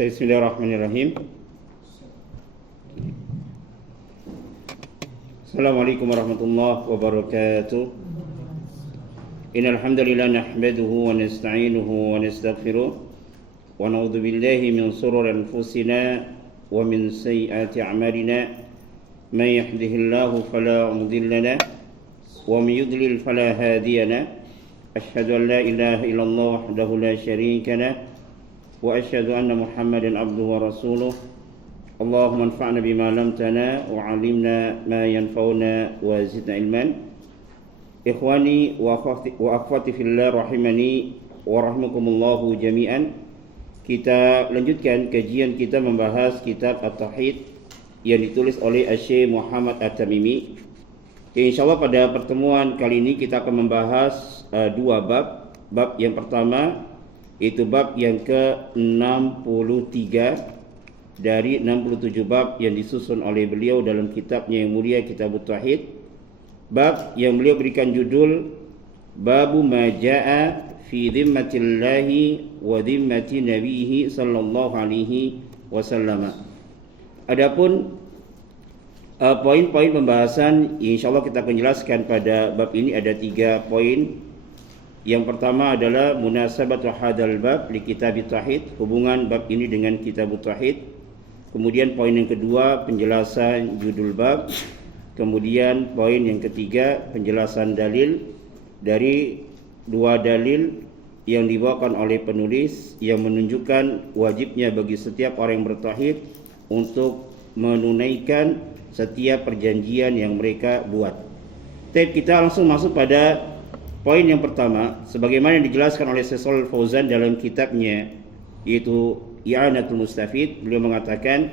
Bismillahirrahmanirrahim. Assalamualaikum warahmatullahi wabarakatuh. Innal hamdalillah nahmaduhu wa nasta'inuhu wa nastaghfiruh wa na'udzu billahi min shururi anfusina wa min sayyiati a'malina. May yahdihillahu fala mudilla lahu wa may yudlil fala hadiya lahu. Asyhadu an la ilaha illallah wahdahu la syarika lahu wa asyhadu anna Muhammadan abduhu wa rasuluh. Allahumma anfa'na bima 'allamtana wa 'allimna ma yanfa'una wa zidna ilman. Ikhwani wa akhwati fillah rahimani wa rahimakumullahu jami'an. Kita lanjutkan kajian kita membahas kitab At-Tauhid yang ditulis oleh Syekh Muhammad At-Tamimi. Insyaallah pada pertemuan kali ini kita akan membahas dua bab. Bab yang pertama itu bab yang ke-63 dari 67 bab yang disusun oleh beliau dalam kitabnya yang mulia Kitabut Tauhid. Bab yang beliau berikan judul Babu ma jaa fi dhimmatillahi wa dhimmati nabiyhi sallallahu alaihi wasallam. Adapun poin-poin pembahasan insyaallah kita akan jelaskan pada bab ini ada 3 poin. Yang pertama adalah munasabatu hadzal bab li kitabit tauhid, hubungan bab ini dengan Kitabut Tauhid. Kemudian poin yang kedua penjelasan judul bab. Kemudian poin yang ketiga penjelasan dalil dari 2 dalil yang dibawakan oleh penulis yang menunjukkan wajibnya bagi setiap orang yang bertauhid untuk menunaikan setiap perjanjian yang mereka buat. Kita langsung masuk pada poin yang pertama, sebagaimana yang dijelaskan oleh Syekh Shalih Fauzan dalam kitabnya yaitu I'anatul Mustafid. Beliau mengatakan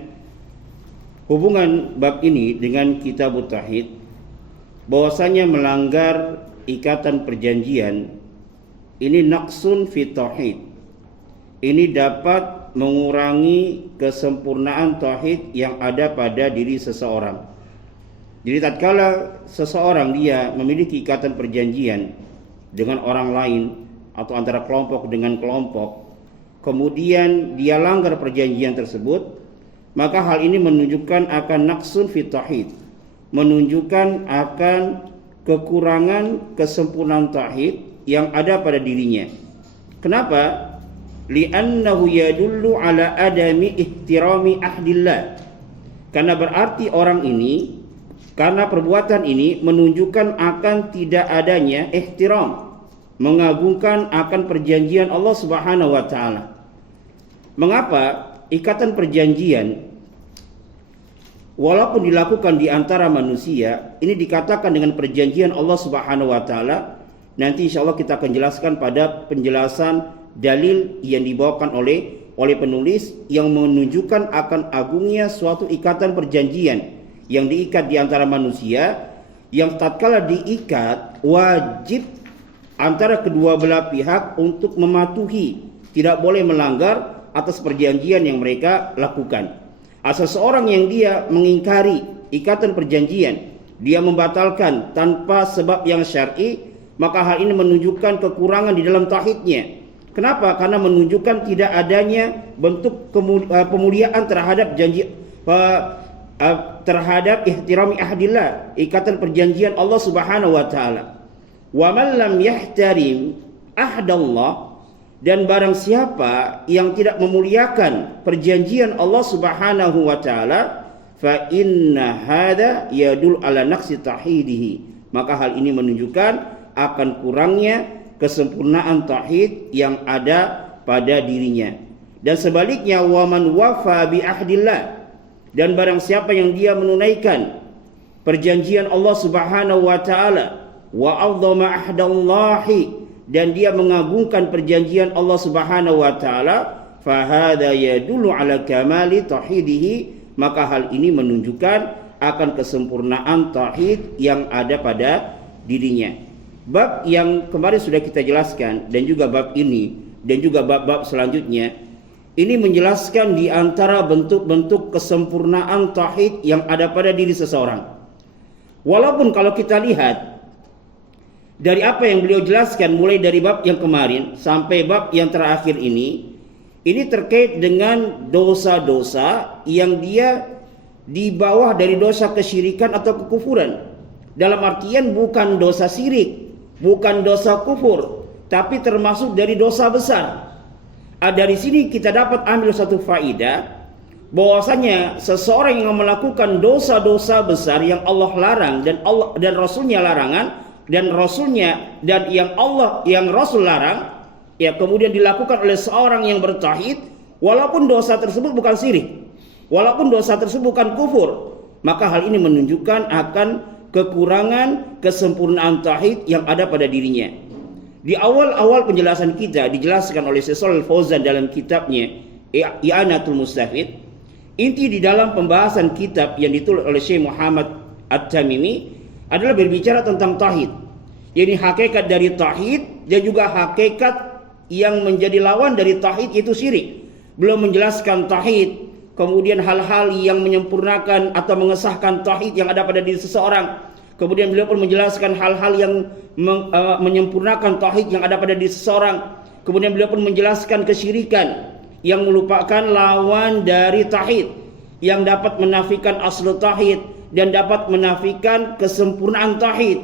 hubungan bab ini dengan Kitabut Tauhid bahwasanya melanggar ikatan perjanjian ini naqsun fi tauhid. Ini dapat mengurangi kesempurnaan tauhid yang ada pada diri seseorang. Jadi tatkala seseorang dia memiliki ikatan perjanjian dengan orang lain atau antara kelompok dengan kelompok, kemudian dia langgar perjanjian tersebut, maka hal ini menunjukkan akan naqsun fi tauhid, menunjukkan akan kekurangan kesempurnaan tauhid yang ada pada dirinya. Kenapa? Li'annahu yadullu ala adami ihtirami ahdillah. Karena berarti orang ini, karena perbuatan ini menunjukkan akan tidak adanya ihtiram, mengagungkan akan perjanjian Allah Subhanahu wa taala. Mengapa ikatan perjanjian walaupun dilakukan di antara manusia ini dikatakan dengan perjanjian Allah Subhanahu wa taala? Nanti insyaallah kita akan jelaskan pada penjelasan dalil yang dibawakan oleh penulis yang menunjukkan akan agungnya suatu ikatan perjanjian yang diikat di antara manusia, yang tatkala diikat wajib antara kedua belah pihak untuk mematuhi, tidak boleh melanggar atas perjanjian yang mereka lakukan. Seseorang yang dia mengingkari ikatan perjanjian, dia membatalkan tanpa sebab yang syar'i, maka hal ini menunjukkan kekurangan di dalam tauhidnya. Kenapa? Karena menunjukkan tidak adanya bentuk pemuliaan terhadap janji terhadap ihtirami ahdillah, ikatan perjanjian Allah Subhanahu wa taala. Wa man lam yahtarim ahdallah, dan barang siapa yang tidak memuliakan perjanjian Allah Subhanahu wa taala, fa inna hadza yadul ala naqsi tauhidihi, maka hal ini menunjukkan akan kurangnya kesempurnaan tauhid yang ada pada dirinya. Dan sebaliknya, wa man wafa bi ahdillah, dan barang siapa yang dia menunaikan perjanjian Allah Subhanahu wa taala, wa a'dhama ahdallahi, dan dia mengagungkan perjanjian Allah Subhanahu wa taala, fa hadza yadullu ala kamali tauhidihi, maka hal ini menunjukkan akan kesempurnaan tauhid yang ada pada dirinya. Bab yang kemarin sudah kita jelaskan dan juga bab ini dan juga bab-bab selanjutnya ini menjelaskan di antara bentuk-bentuk kesempurnaan tauhid yang ada pada diri seseorang. Walaupun kalau kita lihat dari apa yang beliau jelaskan mulai dari bab yang kemarin sampai bab yang terakhir ini Ini terkait dengan dosa-dosa yang dia di bawah dari dosa kesyirikan atau kekufuran. Dalam artian bukan dosa syirik, bukan dosa kufur, tapi termasuk dari dosa besar. Dari sini kita dapat ambil satu faidah, bahwasanya seseorang yang melakukan dosa-dosa besar yang Allah larang dan Rasulnya larangan, dan Rasulnya dan yang Rasul larang, ya kemudian dilakukan oleh seorang yang bertauhid, walaupun dosa tersebut bukan syirik, walaupun dosa tersebut bukan kufur, maka hal ini menunjukkan akan kekurangan kesempurnaan tauhid yang ada pada dirinya. Di awal-awal penjelasan kita dijelaskan oleh Syekh Shalih Al-Fauzan dalam kitabnya I'anatul Mustafid. Inti di dalam pembahasan kitab yang ditulis oleh Syekh Muhammad At-Tamimi adalah berbicara tentang tauhid. Ini hakikat dari tauhid dan juga hakikat yang menjadi lawan dari tauhid, yaitu syirik. Belum menjelaskan tauhid, kemudian hal-hal yang menyempurnakan atau mengesahkan tauhid yang ada pada diri seseorang. Kemudian beliau pun menjelaskan hal-hal yang menyempurnakan tauhid yang ada pada diri seseorang. Kemudian beliau pun menjelaskan kesyirikan yang merupakan lawan dari tauhid, yang dapat menafikan asal tauhid dan dapat menafikan kesempurnaan tauhid.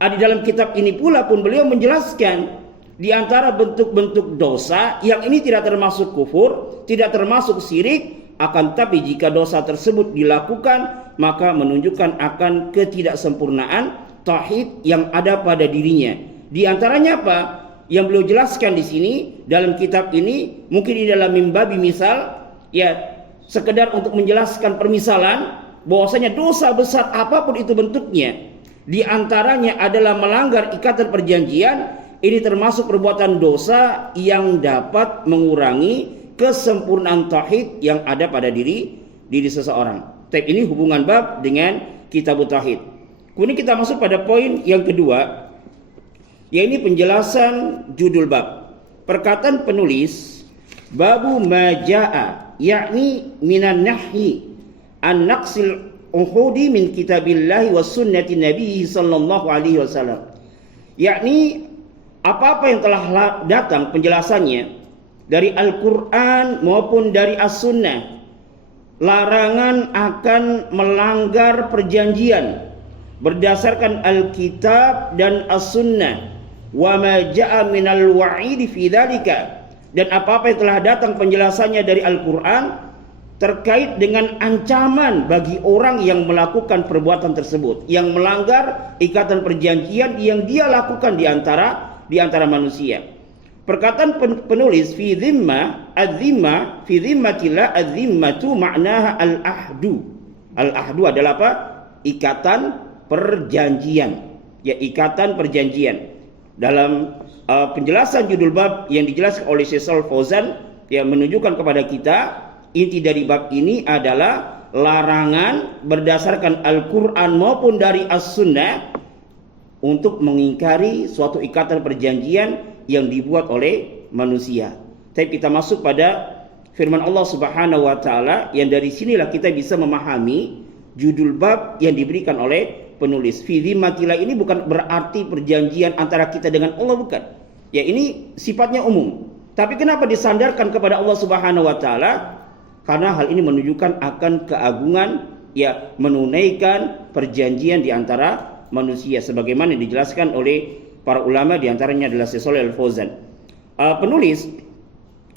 Di dalam kitab ini pula pun beliau menjelaskan di antara bentuk-bentuk dosa yang ini tidak termasuk kufur, tidak termasuk syirik, akan tapi jika dosa tersebut dilakukan maka menunjukkan akan ketidaksempurnaan tauhid yang ada pada dirinya. Di antaranya apa? Yang beliau jelaskan di sini dalam kitab ini, mungkin di dalam mimbabi misal, ya sekedar untuk menjelaskan permisalan bahwasanya dosa besar apapun itu bentuknya, di antaranya adalah melanggar ikatan perjanjian. Ini termasuk perbuatan dosa yang dapat mengurangi kesempurnaan tauhid yang ada pada diri seseorang. Tapi ini hubungan bab dengan kitab tauhid. Kemudian kita masuk pada poin yang kedua, yaitu penjelasan judul bab. Perkataan penulis, babu majaa, yakni minan nahyi an naqsil uhudi min kitabillahi was sunnati nabi sallallahu alaihi wasallam. Yakni apa-apa yang telah datang penjelasannya dari Al-Quran maupun dari As-Sunnah, larangan akan melanggar perjanjian berdasarkan Alkitab dan As-Sunnah, wa ma ja'a minal wa'idi fi dzalika, dan apa-apa yang telah datang penjelasannya dari Al-Quran terkait dengan ancaman bagi orang yang melakukan perbuatan tersebut, yang melanggar ikatan perjanjian yang dia lakukan di antara manusia. Perkataan penulis fi dhimma, az-zimma fi dhimmatillah, az-zimmatu ma'naha al-ahdu. Al-ahdu adalah apa? Ikatan perjanjian. Ya, ikatan perjanjian. Dalam penjelasan judul bab yang dijelaskan oleh Syekh Shalih Al-Fauzan, yang menunjukkan kepada kita inti dari bab ini adalah larangan berdasarkan Al-Quran maupun dari As-Sunnah untuk mengingkari suatu ikatan perjanjian yang dibuat oleh manusia. Tapi kita masuk pada firman Allah Subhanahu wa taala, yang dari sinilah kita bisa memahami judul bab yang diberikan oleh penulis. Fi dzimmatillah ini bukan berarti perjanjian antara kita dengan Allah, bukan. Ya, ini sifatnya umum. Tapi kenapa disandarkan kepada Allah Subhanahu wa taala? Karena hal ini menunjukkan akan keagungan, ya, menunaikan perjanjian di antara manusia sebagaimana dijelaskan oleh para ulama, di antaranya adalah Syekh Shalih Al-Fauzan. Penulis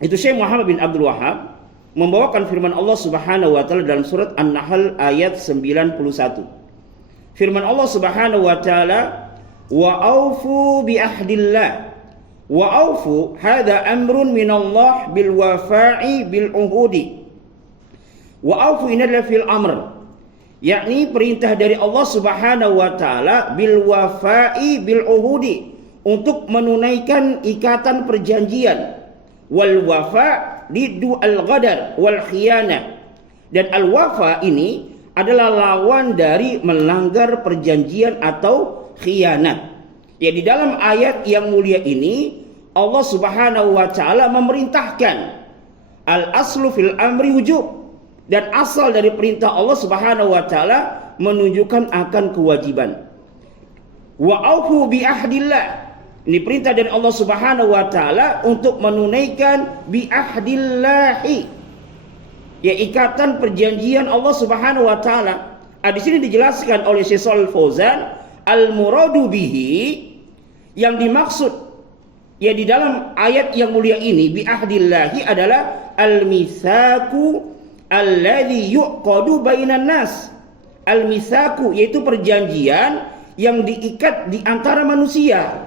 itu Syekh Muhammad bin Abdul Wahhab membawakan firman Allah Subhanahu wa taala dalam surat An-Nahl ayat 91. Firman Allah Subhanahu wa taala, wa aufu bi ahdillah. Wa aufu hadza amrun minallah bil wafa'i bil uhudi. Wa aufu ini adalah fil amr, yakni perintah dari Allah Subhanahu wa taala bil wafa'i bil uhudi, untuk menunaikan ikatan perjanjian. Wal wafa lidu al ghadar wal khiyanah, dan al wafa ini adalah lawan dari melanggar perjanjian atau khianat. Ya, di dalam ayat yang mulia ini Allah Subhanahu wa taala memerintahkan al aslu fil amri wujub, dan asal dari perintah Allah Subhanahu wa taala menunjukkan akan kewajiban. Wa aufu bi ahdillah, Ini perintah dari Allah Subhanahu wa taala untuk menunaikan bi'ahdillahi, ya ikatan perjanjian Allah Subhanahu wa taala. Di sini dijelaskan oleh Syekh Shalih Fauzan, al-muradu bihi, yang dimaksud ya di dalam ayat yang mulia ini bi'ahdillahi adalah al-mitsaku alladzi yuqadu bainan nas. Al-mitsaku yaitu perjanjian yang diikat di antara manusia.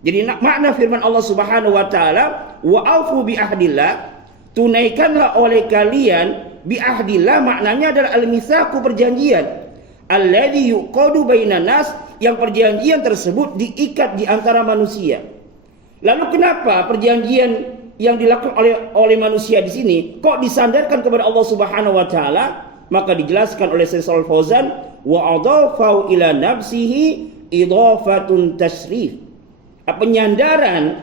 Jadi makna firman Allah Subhanahu wa taala, wa aufu bi ahdillah, tunaikanlah oleh kalian bi ahdillah, maknanya adalah al-mitsaku, perjanjian. Alladzi yuqadu bainan nas, yang perjanjian tersebut diikat di antara manusia. Lalu kenapa perjanjian yang dilakukan oleh manusia di sini kok disandarkan kepada Allah Subhanahu wa taala? Maka dijelaskan oleh Syekh Shalih Fauzan, wa adafau ila nafsihi idafatun tashrif. Penyandaran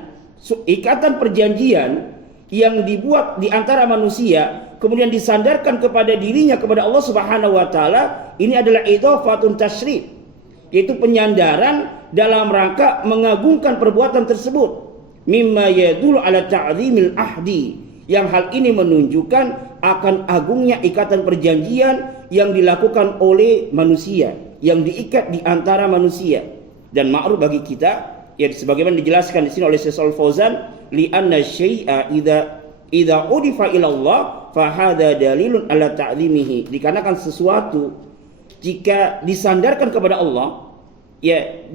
ikatan perjanjian yang dibuat di antara manusia kemudian disandarkan kepada dirinya kepada Allah Subhanahu wa taala, ini adalah idafatun tashrif, yaitu penyandaran dalam rangka mengagungkan perbuatan tersebut. Mimma yadullu ala ta'zimil ahdi, yang hal ini menunjukkan akan agungnya ikatan perjanjian yang dilakukan oleh manusia, yang diikat di antara manusia. Dan ma'ruf bagi kita, ya sebagaimana dijelaskan di sini oleh Syekh Shalih Fauzan, li anna syai'a idza udifa ila Allah fa hadza dalilun ala ta'zimihi. Dikarenakan sesuatu jika disandarkan kepada Allah, ya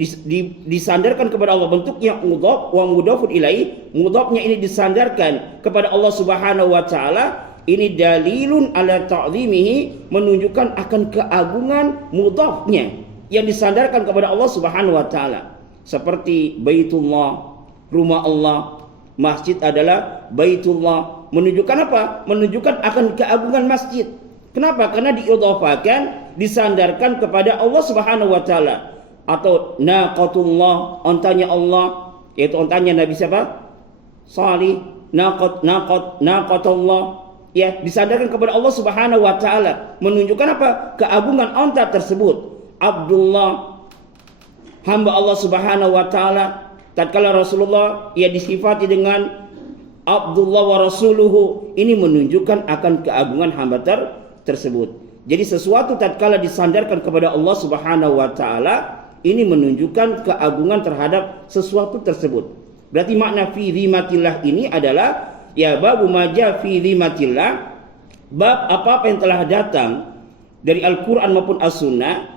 disandarkan kepada Allah, bentuknya mudhaf wa mudhafun ilaihi, mudhafnya ini disandarkan kepada Allah Subhanahu wa taala, ini dalilun ala ta'zimihi, menunjukkan akan keagungan mudhafnya yang disandarkan kepada Allah Subhanahu wa taala. Seperti Baitullah, rumah Allah, masjid adalah Baitullah, menunjukkan apa? Menunjukkan akan keagungan masjid. Kenapa? Karena diidhafakan, disandarkan kepada Allah Subhanahu wa taala. Atau naqatullah, ontanya Allah, yaitu ontanya Nabi siapa? Salih. Naqatullah, ya disandarkan kepada Allah Subhanahu wa taala, menunjukkan apa? Keagungan onta tersebut. Abdullah, hamba Allah Subhanahu wa taala. Tatkala Rasulullah ia disifati dengan Abdullah wa rasuluhu, ini menunjukkan akan keagungan hamba tersebut. Jadi sesuatu tatkala disandarkan kepada Allah Subhanahu wa taala, ini menunjukkan keagungan terhadap sesuatu tersebut. Berarti makna fi zimatillah ini adalah ya babu maja fi zimatillah, bab apa yang telah datang dari Al-Qur'an maupun As-Sunnah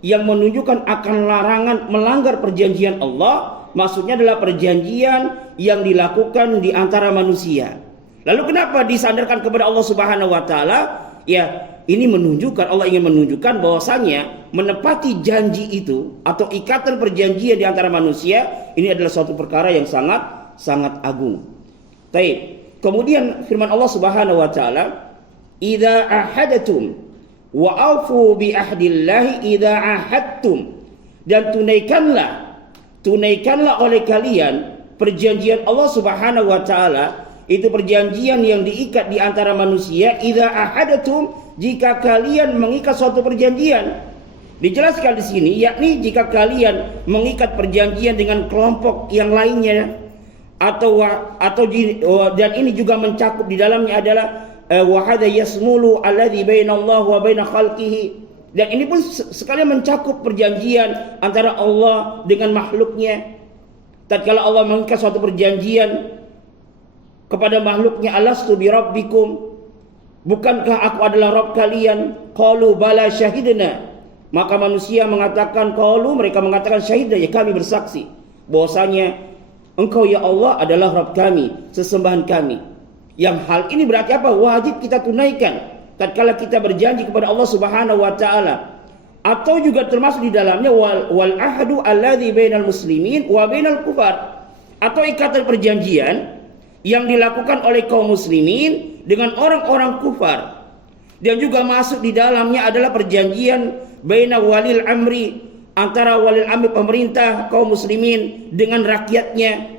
yang menunjukkan akan larangan melanggar perjanjian Allah. Maksudnya adalah perjanjian yang dilakukan di antara manusia. Lalu kenapa disandarkan kepada Allah Subhanahu wa taala? Ya, ini menunjukkan, Allah ingin menunjukkan bahwasanya menepati janji itu atau ikatan perjanjian di antara manusia ini adalah suatu perkara yang sangat agung. Baik. Kemudian firman Allah Subhanahu wa taala, "Idza ahadatum wa aufu bi ahdillahi idza ahadtum." Dan tunaikanlah oleh kalian perjanjian Allah Subhanahu wa taala, itu perjanjian yang diikat di antara manusia, idza ahadatum, jika kalian mengikat suatu perjanjian. Dijelaskan di sini, yakni jika kalian mengikat perjanjian dengan kelompok yang lainnya, atau dan ini juga mencakup di dalamnya adalah wa hadza yasmulu alladzi bainallahu wa baina khalqihi, dan ini pun sekalian mencakup perjanjian antara Allah dengan makhluknya. Tatkala Allah mengikat suatu perjanjian kepada makhluknya, alastu bi rabbikum, bukankah aku adalah Rabb kalian? Qalu bala syahidna. Maka manusia mengatakan, mereka mengatakan syahidna, ya kami bersaksi bahwasanya engkau ya Allah adalah Rabb kami, sesembahan kami. Yang hal ini berarti apa? Wajib kita tunaikan tatkala kita berjanji kepada Allah Subhanahu wa taala. Atau juga termasuk di dalamnya wal ahdu alladzi bainal muslimin wa bainal kufar, atau ikatan perjanjian yang dilakukan oleh kaum muslimin dengan orang-orang kufar. Dan juga masuk di dalamnya adalah perjanjian baina walil amri, antara walil amri pemerintah kaum muslimin dengan rakyatnya.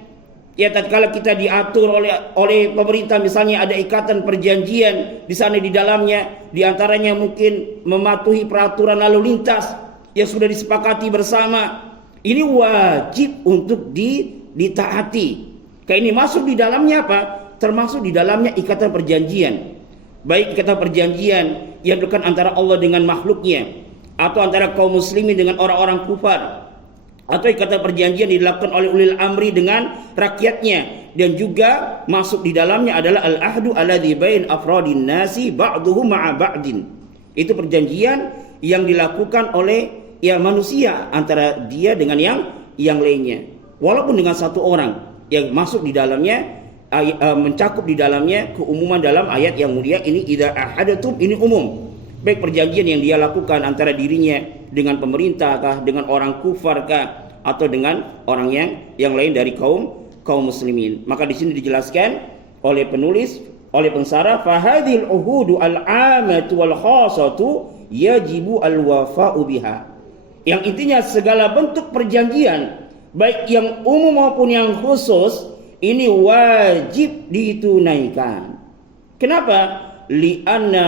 Ya, tatkala kita diatur oleh pemerintah, misalnya ada ikatan perjanjian di sana, di dalamnya di antaranya mungkin mematuhi peraturan lalu lintas yang sudah disepakati bersama. Ini wajib untuk ditaati. Kayak ini masuk di dalamnya apa? Termasuk di dalamnya ikatan perjanjian. Baik ikatan perjanjian yang dilakukan antara Allah dengan makhluknya, atau antara kaum muslimin dengan orang-orang kufar, atau ikatan perjanjian dilakukan oleh ulil amri dengan rakyatnya. Dan juga masuk di dalamnya adalah al-ahdu alladzi bain afradin nasi ba'duhum ma'a ba'din. Itu perjanjian yang dilakukan oleh manusia antara dia dengan yang lainnya. Walaupun dengan satu orang yang masuk di dalamnya, mencakup di dalamnya keumuman dalam ayat yang mulia ini, idza ahadatum, ini umum. Baik perjanjian yang dia lakukan antara dirinya dengan pemerintah kah, dengan orang kufar kah, atau dengan orang yang lain dari kaum muslimin. Maka di sini dijelaskan oleh penulis, oleh pensarah, fahadhil uhudu al-amatu wal khasatu yajibu al-wafa'u biha. Yang intinya segala bentuk perjanjian, baik yang umum maupun yang khusus, ini wajib ditunaikan. Kenapa? Li'anna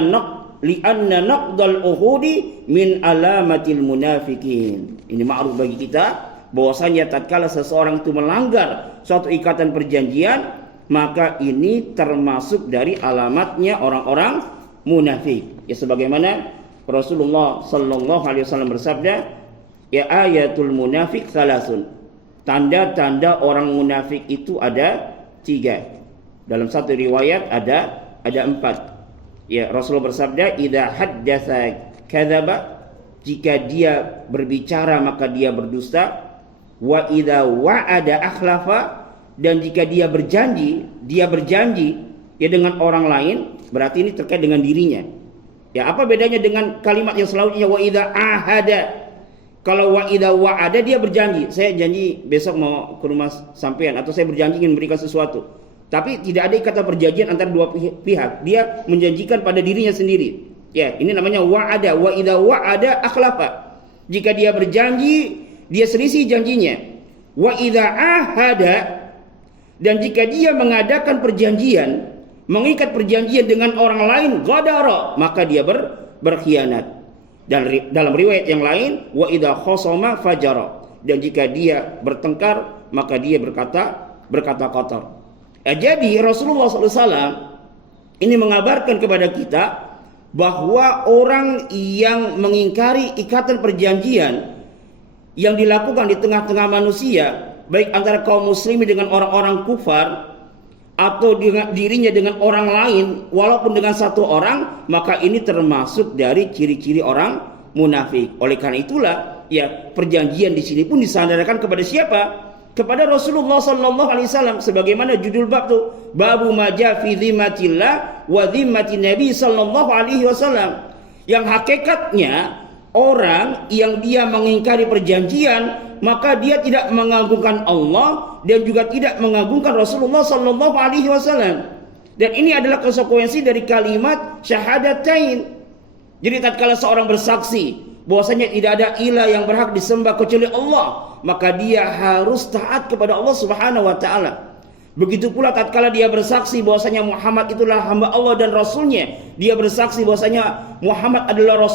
naqdal uhudi min alamatil munafikin. Ini ma'ruf bagi kita bahwasanya tatkala seseorang itu melanggar suatu ikatan perjanjian, maka ini termasuk dari alamatnya orang-orang munafik. Ya sebagaimana Rasulullah sallallahu alaihi wasallam bersabda, ya ayatul munafik salasun. Tanda-tanda orang munafik itu ada 3. Dalam satu riwayat ada 4. Ya, Rasulullah bersabda, idza haddatsa kadzaba, jika dia berbicara maka dia berdusta, wa idza wa'ada akhlafa, dan jika dia berjanji ya dengan orang lain, berarti ini terkait dengan dirinya. Ya, apa bedanya dengan kalimat yang selanjutnya wa idza ahada? Kalau wa idza wa'ada dia berjanji, saya janji besok mau ke rumah sampean, atau saya berjanji ingin memberikan sesuatu. Tapi tidak ada ikatan perjanjian antara dua pihak. Dia menjanjikan pada dirinya sendiri. Ya, ini namanya wa'ada. Wa idza wa'ada akhlafa. Jika dia berjanji, dia selisih janjinya. Wa idza ahada, dan jika dia mengadakan perjanjian, mengikat perjanjian dengan orang lain, ghadara, maka dia berkhianat. Dan dalam riwayat yang lain, wa idza khasama fajara, dan jika dia bertengkar maka dia berkata kotor. Jadi Rasulullah SAW ini mengabarkan kepada kita bahwa orang yang mengingkari ikatan perjanjian yang dilakukan di tengah-tengah manusia, baik antara kaum muslimin dengan orang-orang kufar, atau dengan dirinya dengan orang lain, walaupun dengan satu orang, maka ini termasuk dari ciri-ciri orang munafik. Oleh karena itulah, ya perjanjian di sini pun disandarkan kepada siapa? Kepada Rasulullah sallallahu alaihi wasallam, sebagaimana judul bab itu, babu maja fi dzimmatillah wa dzimmatin nabi sallallahu alaihi wasallam. Yang hakikatnya orang yang dia mengingkari perjanjian, maka dia tidak mengagungkan Allah dan juga tidak mengagungkan Rasulullah sallallahu alaihi wasallam. Dan ini adalah konsekuensi dari kalimat syahadatain. Jadi tatkala seorang bersaksi bahwasanya tidak ada ilah yang berhak disembah kecuali Allah, maka dia harus taat kepada Allah Subhanahu wa taala. Begitu pula tatkala dia bersaksi bahwasanya Muhammad itulah hamba Allah dan Rasulnya, dia bersaksi bahwasanya Muhammad adalah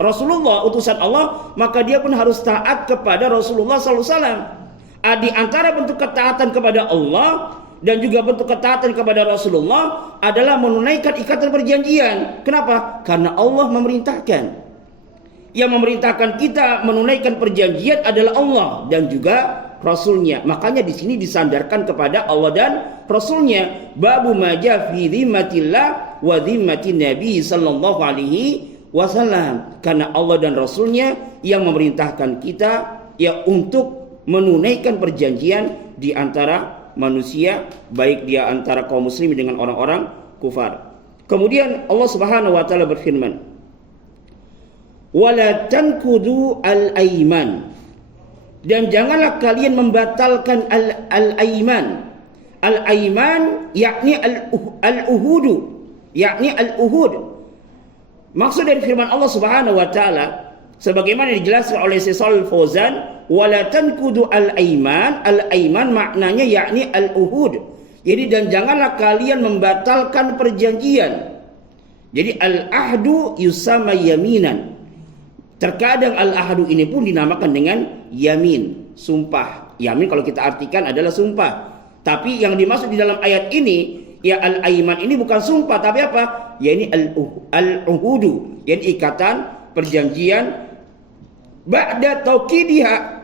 Rasulullah utusan Allah, maka dia pun harus taat kepada Rasulullah SAW. Di antara bentuk ketaatan kepada Allah dan juga bentuk ketaatan kepada Rasulullah adalah menunaikan ikatan perjanjian. Kenapa? Karena Allah memerintahkan. Yang memerintahkan kita menunaikan perjanjian adalah Allah dan juga Rasulnya. Makanya di sini disandarkan kepada Allah dan Rasulnya. Babu maja fi dzimmatillah wa dzimmatin nabi sallallahu alaihi wasallam. Karena Allah dan Rasulnya yang memerintahkan kita ya untuk menunaikan perjanjian di antara manusia, baik dia antara kaum muslimin dengan orang-orang kufar. Kemudian Allah Subhanahu wa taala berfirman, wala tankudu al-aiman, dan janganlah kalian membatalkan al-aiman. Al-aiman yakni al-uhudu, yakni al-uhud. Maksud dari firman Allah Subhanahu wa taala sebagaimana dijelaskan oleh Syaikh Fauzan, wala tankudu al-aiman. Al-aiman maknanya yakni al-uhud. Jadi dan janganlah kalian membatalkan perjanjian. Jadi al-ahdu yusama yaminan. Terkadang al-ahdu ini pun dinamakan dengan yamin, sumpah. Yamin kalau kita artikan adalah sumpah. Tapi yang dimaksud di dalam ayat ini, ya al-aiman ini bukan sumpah, tapi apa? Ya ini al-uhudu, yakni ikatan perjanjian ba'da tauqidiha.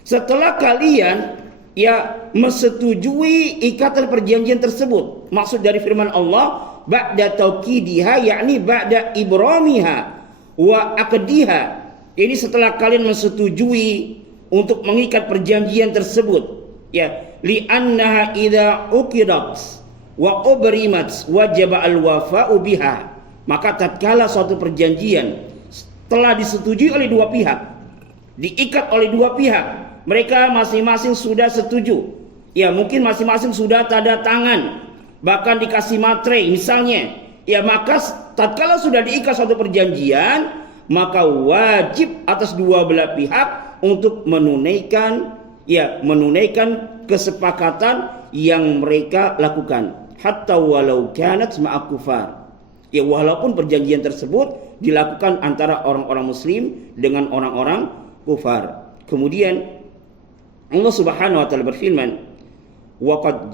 Setelah kalian ya menyetujui ikatan perjanjian tersebut. Maksud dari firman Allah ba'da tauqidiha, yakni ba'da ibramiha wa aqdiha. Ini setelah kalian menyetujui untuk mengikat perjanjian tersebut. Ya, li'annaha idza uqidat wa ubrimat wajib al-wafa'u biha. Maka tatkala suatu perjanjian telah disetujui oleh dua pihak, diikat oleh dua pihak, mereka masing-masing sudah setuju. Ya, mungkin masing-masing sudah tanda tangan, bahkan dikasih materai misalnya. Ya, maka tatkala sudah diikat suatu perjanjian, maka wajib atas dua belah pihak untuk menunaikan kesepakatan yang mereka lakukan. Hatta walau kanat ma'a kufar. Ya, walaupun perjanjian tersebut dilakukan antara orang-orang muslim dengan orang-orang kufar. Kemudian Allah Subhanahu wa taala berfirman, wa qad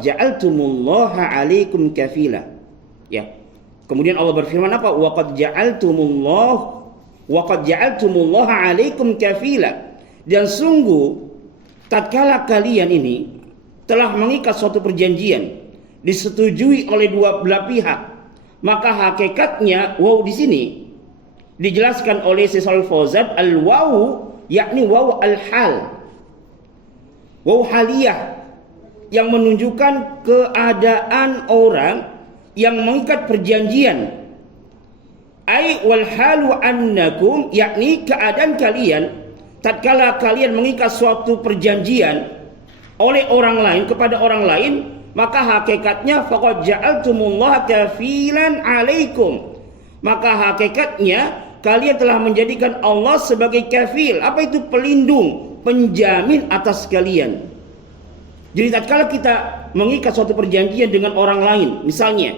ja'altumullaha 'alaikum kafila. Ya. Kemudian Allah berfirman apa? Wa qad ja'altumullaha 'alaikum kafila. Dan sungguh tatkala kalian ini telah mengikat suatu perjanjian disetujui oleh dua belah pihak, maka hakikatnya waw di sini dijelaskan oleh Syaikh Fauzan al-waw yakni waw al-hal, waw haliyah, yang menunjukkan keadaan orang yang mengikat perjanjian. Ai wal halu annakum, yakni keadaan kalian tatkala kalian mengikat suatu perjanjian oleh orang lain kepada orang lain, maka hakikatnya faqad ja'altumullaha kafilan 'alaikum. Maka hakikatnya kalian telah menjadikan Allah sebagai kafil. Apa itu? Pelindung, penjamin atas kalian. Jadi tatkala kita mengikat suatu perjanjian dengan orang lain misalnya,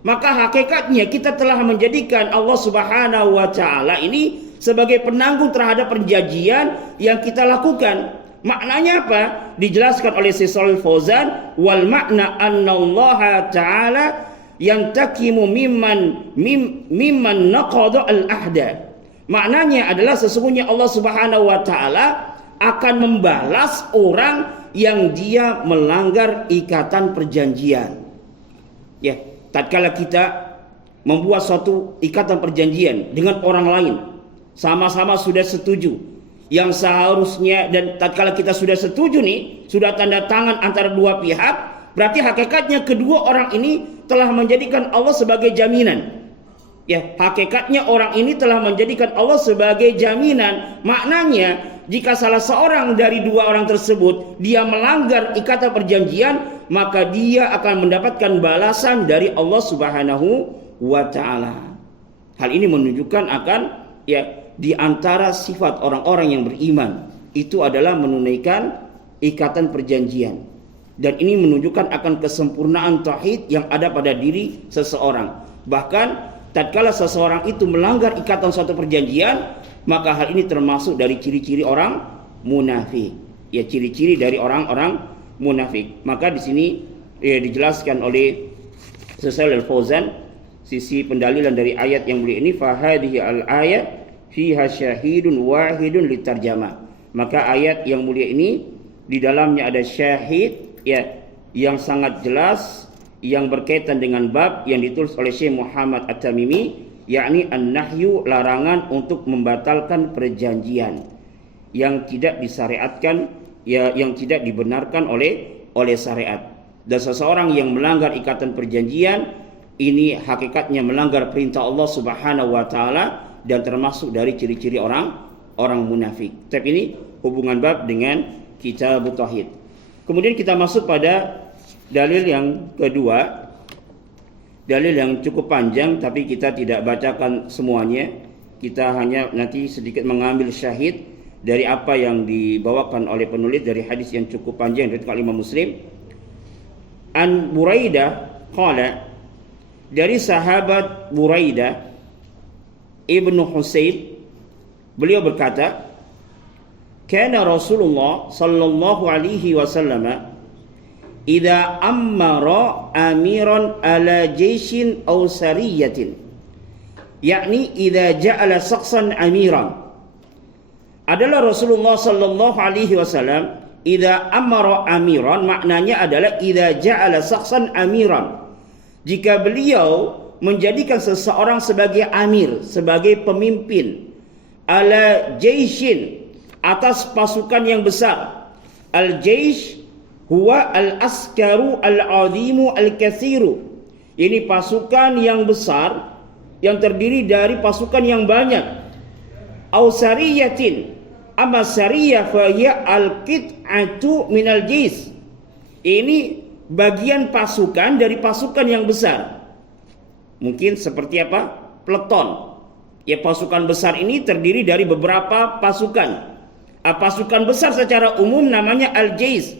maka hakikatnya kita telah menjadikan Allah Subhanahu wa taala ini sebagai penanggung terhadap perjanjian yang kita lakukan. Maknanya apa? Dijelaskan oleh Syaikh Fauzan, wal makna annallaha ta'ala yantakimu mimman naqada al-ahda. Maknanya adalah sesungguhnya Allah Subhanahu wa taala akan membalas orang yang dia melanggar ikatan perjanjian. Ya, tatkala kita membuat suatu ikatan perjanjian dengan orang lain, sama-sama sudah setuju, yang seharusnya, dan tatkala kita sudah setuju nih, sudah tanda tangan antara dua pihak, berarti hakikatnya kedua orang ini telah menjadikan Allah sebagai jaminan. Ya, hakikatnya orang ini telah menjadikan Allah sebagai jaminan. Maknanya jika salah seorang dari dua orang tersebut dia melanggar ikatan perjanjian, maka dia akan mendapatkan balasan dari Allah Subhanahu wa taala. Hal ini menunjukkan akan ya di antara sifat orang-orang yang beriman itu adalah menunaikan ikatan perjanjian. Dan ini menunjukkan akan kesempurnaan tauhid yang ada pada diri seseorang. Bahkan tatkala seseorang itu melanggar ikatan suatu perjanjian, maka hal ini termasuk dari ciri-ciri orang munafik. Ya, ciri-ciri dari orang-orang munafik. Maka di sini dijelaskan oleh Syaikh Al-Fauzan sisi pendalilan dari ayat yang mulia ini, fa hadhihi al-ayat fiha syahidun wahidun litarjamah. Maka ayat yang mulia ini di dalamnya ada syahid ya yang sangat jelas yang berkaitan dengan bab yang ditulis oleh Syekh Muhammad At-Tamimi, yakni an-nahyu, larangan untuk membatalkan perjanjian yang tidak disyariatkan, ya yang tidak dibenarkan oleh syariat. Dan seseorang yang melanggar ikatan perjanjian ini hakikatnya melanggar perintah Allah Subhanahu wa taala dan termasuk dari ciri-ciri orang munafik. Tapi ini hubungan bab dengan kitab tauhid. Kemudian kita masuk pada dalil yang kedua, dalil yang cukup panjang tapi kita tidak bacakan semuanya. Kita hanya nanti sedikit mengambil syahid dari apa yang dibawakan oleh penulis dari hadis yang cukup panjang dari Imam Muslim. An Buraidah qala, dari sahabat Buraidah ibnu Husain, beliau berkata, kana Rasulullah sallallahu alaihi wasallam idza ammara amiran ala jaishin aw sariyatin, yakni idza ja'ala shakhsan amiran. Adalah Rasulullah sallallahu alaihi wasallam idza amara amiran, maknanya adalah idza ja'ala shakhsan amiran, jika beliau menjadikan seseorang sebagai amir, sebagai pemimpin, ala jaishin, atas pasukan yang besar. Al jaish huwa al askaru al azimu al kathiru, ini pasukan yang besar yang terdiri dari pasukan yang banyak. Au sariyatin, amma sariyah fa hiya al qit'atu minal jais, ini bagian pasukan dari pasukan yang besar. Mungkin seperti apa? Peleton. Ya, pasukan besar ini terdiri dari beberapa pasukan. Pasukan besar secara umum namanya al-jais.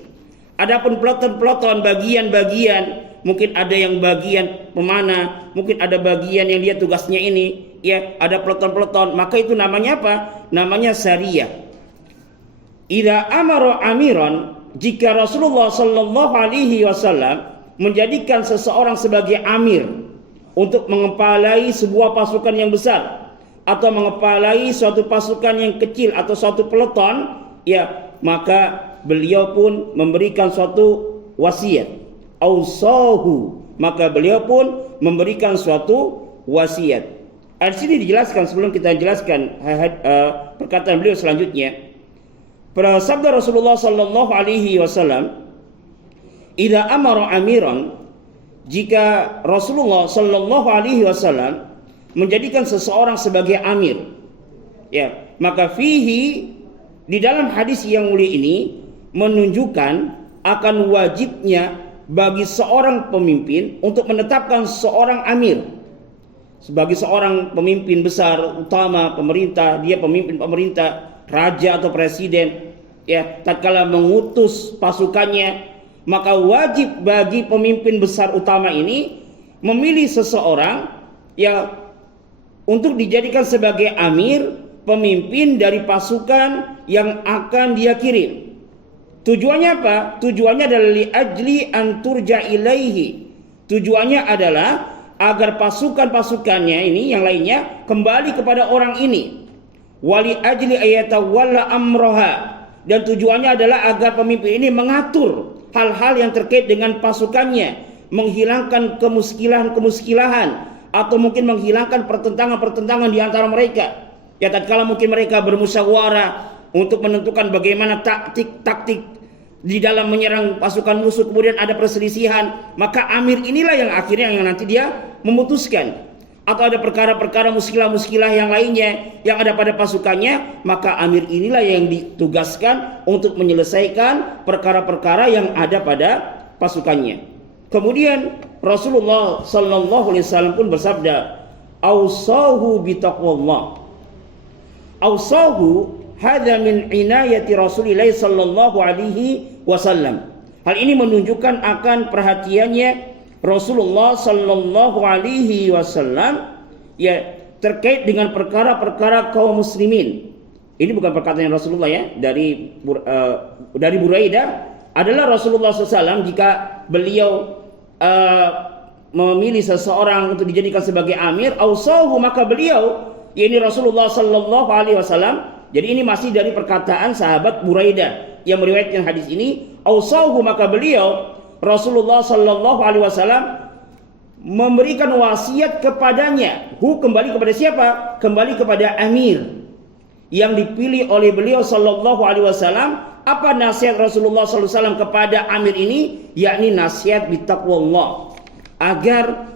Adapun peleton-peleton, bagian-bagian, mungkin ada yang bagian pemanah, mungkin ada bagian yang dia tugasnya ini, ya, ada peleton-peleton, maka itu namanya apa? Namanya sariyah. Idza amara amiran, jika Rasulullah sallallahu alaihi wasallam menjadikan seseorang sebagai amir untuk mengepalai sebuah pasukan yang besar atau mengepalai suatu pasukan yang kecil atau suatu peleton, ya, maka beliau pun memberikan suatu wasiat. Ausahu, maka beliau pun memberikan suatu wasiat. Di sini dijelaskan, sebelum kita jelaskan perkataan beliau selanjutnya, pada sabda Rasulullah sallallahu alaihi wasallam, idza amara amiran, jika Rasulullah sallallahu alaihi wasallam menjadikan seseorang sebagai amir, ya, maka fihi, di dalam hadis yang mulia ini menunjukkan akan wajibnya bagi seorang pemimpin untuk menetapkan seorang amir sebagai seorang pemimpin besar utama pemerintah. Dia pemimpin pemerintah, raja atau presiden, ya, tatkala mengutus pasukannya, maka wajib bagi pemimpin besar utama ini memilih seseorang yang untuk dijadikan sebagai amir, pemimpin dari pasukan yang akan dia kirim. Tujuannya apa? Tujuannya adalah li ajli an turja ilaihi. Tujuannya adalah agar pasukan-pasukannya ini yang lainnya kembali kepada orang ini. Wali ajli ayatawalla amroha, dan tujuannya adalah agar pemimpin ini mengatur hal-hal yang terkait dengan pasukannya, menghilangkan kemuskilahan atau mungkin menghilangkan pertentangan-pertentangan di antara mereka. Ya, tatkala mungkin mereka bermusyawarah untuk menentukan bagaimana taktik di dalam menyerang pasukan musuh, kemudian ada perselisihan, maka amir inilah yang akhirnya yang nanti dia memutuskan. Atau ada perkara-perkara muskilah yang lainnya yang ada pada pasukannya, maka amir inilah yang ditugaskan untuk menyelesaikan perkara-perkara yang ada pada pasukannya. Kemudian Rasulullah sallallahu alaihi wasallam pun bersabda, "Ausahu bitaqwallah." Ausahu hadza min inayati Rasulillah sallallahu alaihi wasallam. Hal ini menunjukkan akan perhatiannya Rasulullah sallallahu alaihi wasallam, ya, terkait dengan perkara-perkara kaum muslimin. Ini bukan perkataan Rasulullah, ya, dari Buraidah. Adalah Rasulullah SAW jika beliau memilih seseorang untuk dijadikan sebagai amir, ausahu, maka beliau, yakni Rasulullah sallallahu alaihi wasallam. Jadi ini masih dari perkataan sahabat Buraidah yang meriwayatkan hadis ini. Ausahu, maka beliau Rasulullah sallallahu alaihi wasallam memberikan wasiat kepadanya. Kembali kepada siapa? Kembali kepada amir yang dipilih oleh beliau sallallahu alaihi wasallam. Apa nasihat Rasulullah sallallahu alaihi wasallam kepada amir ini? Yakni nasihat bitaqwallah, agar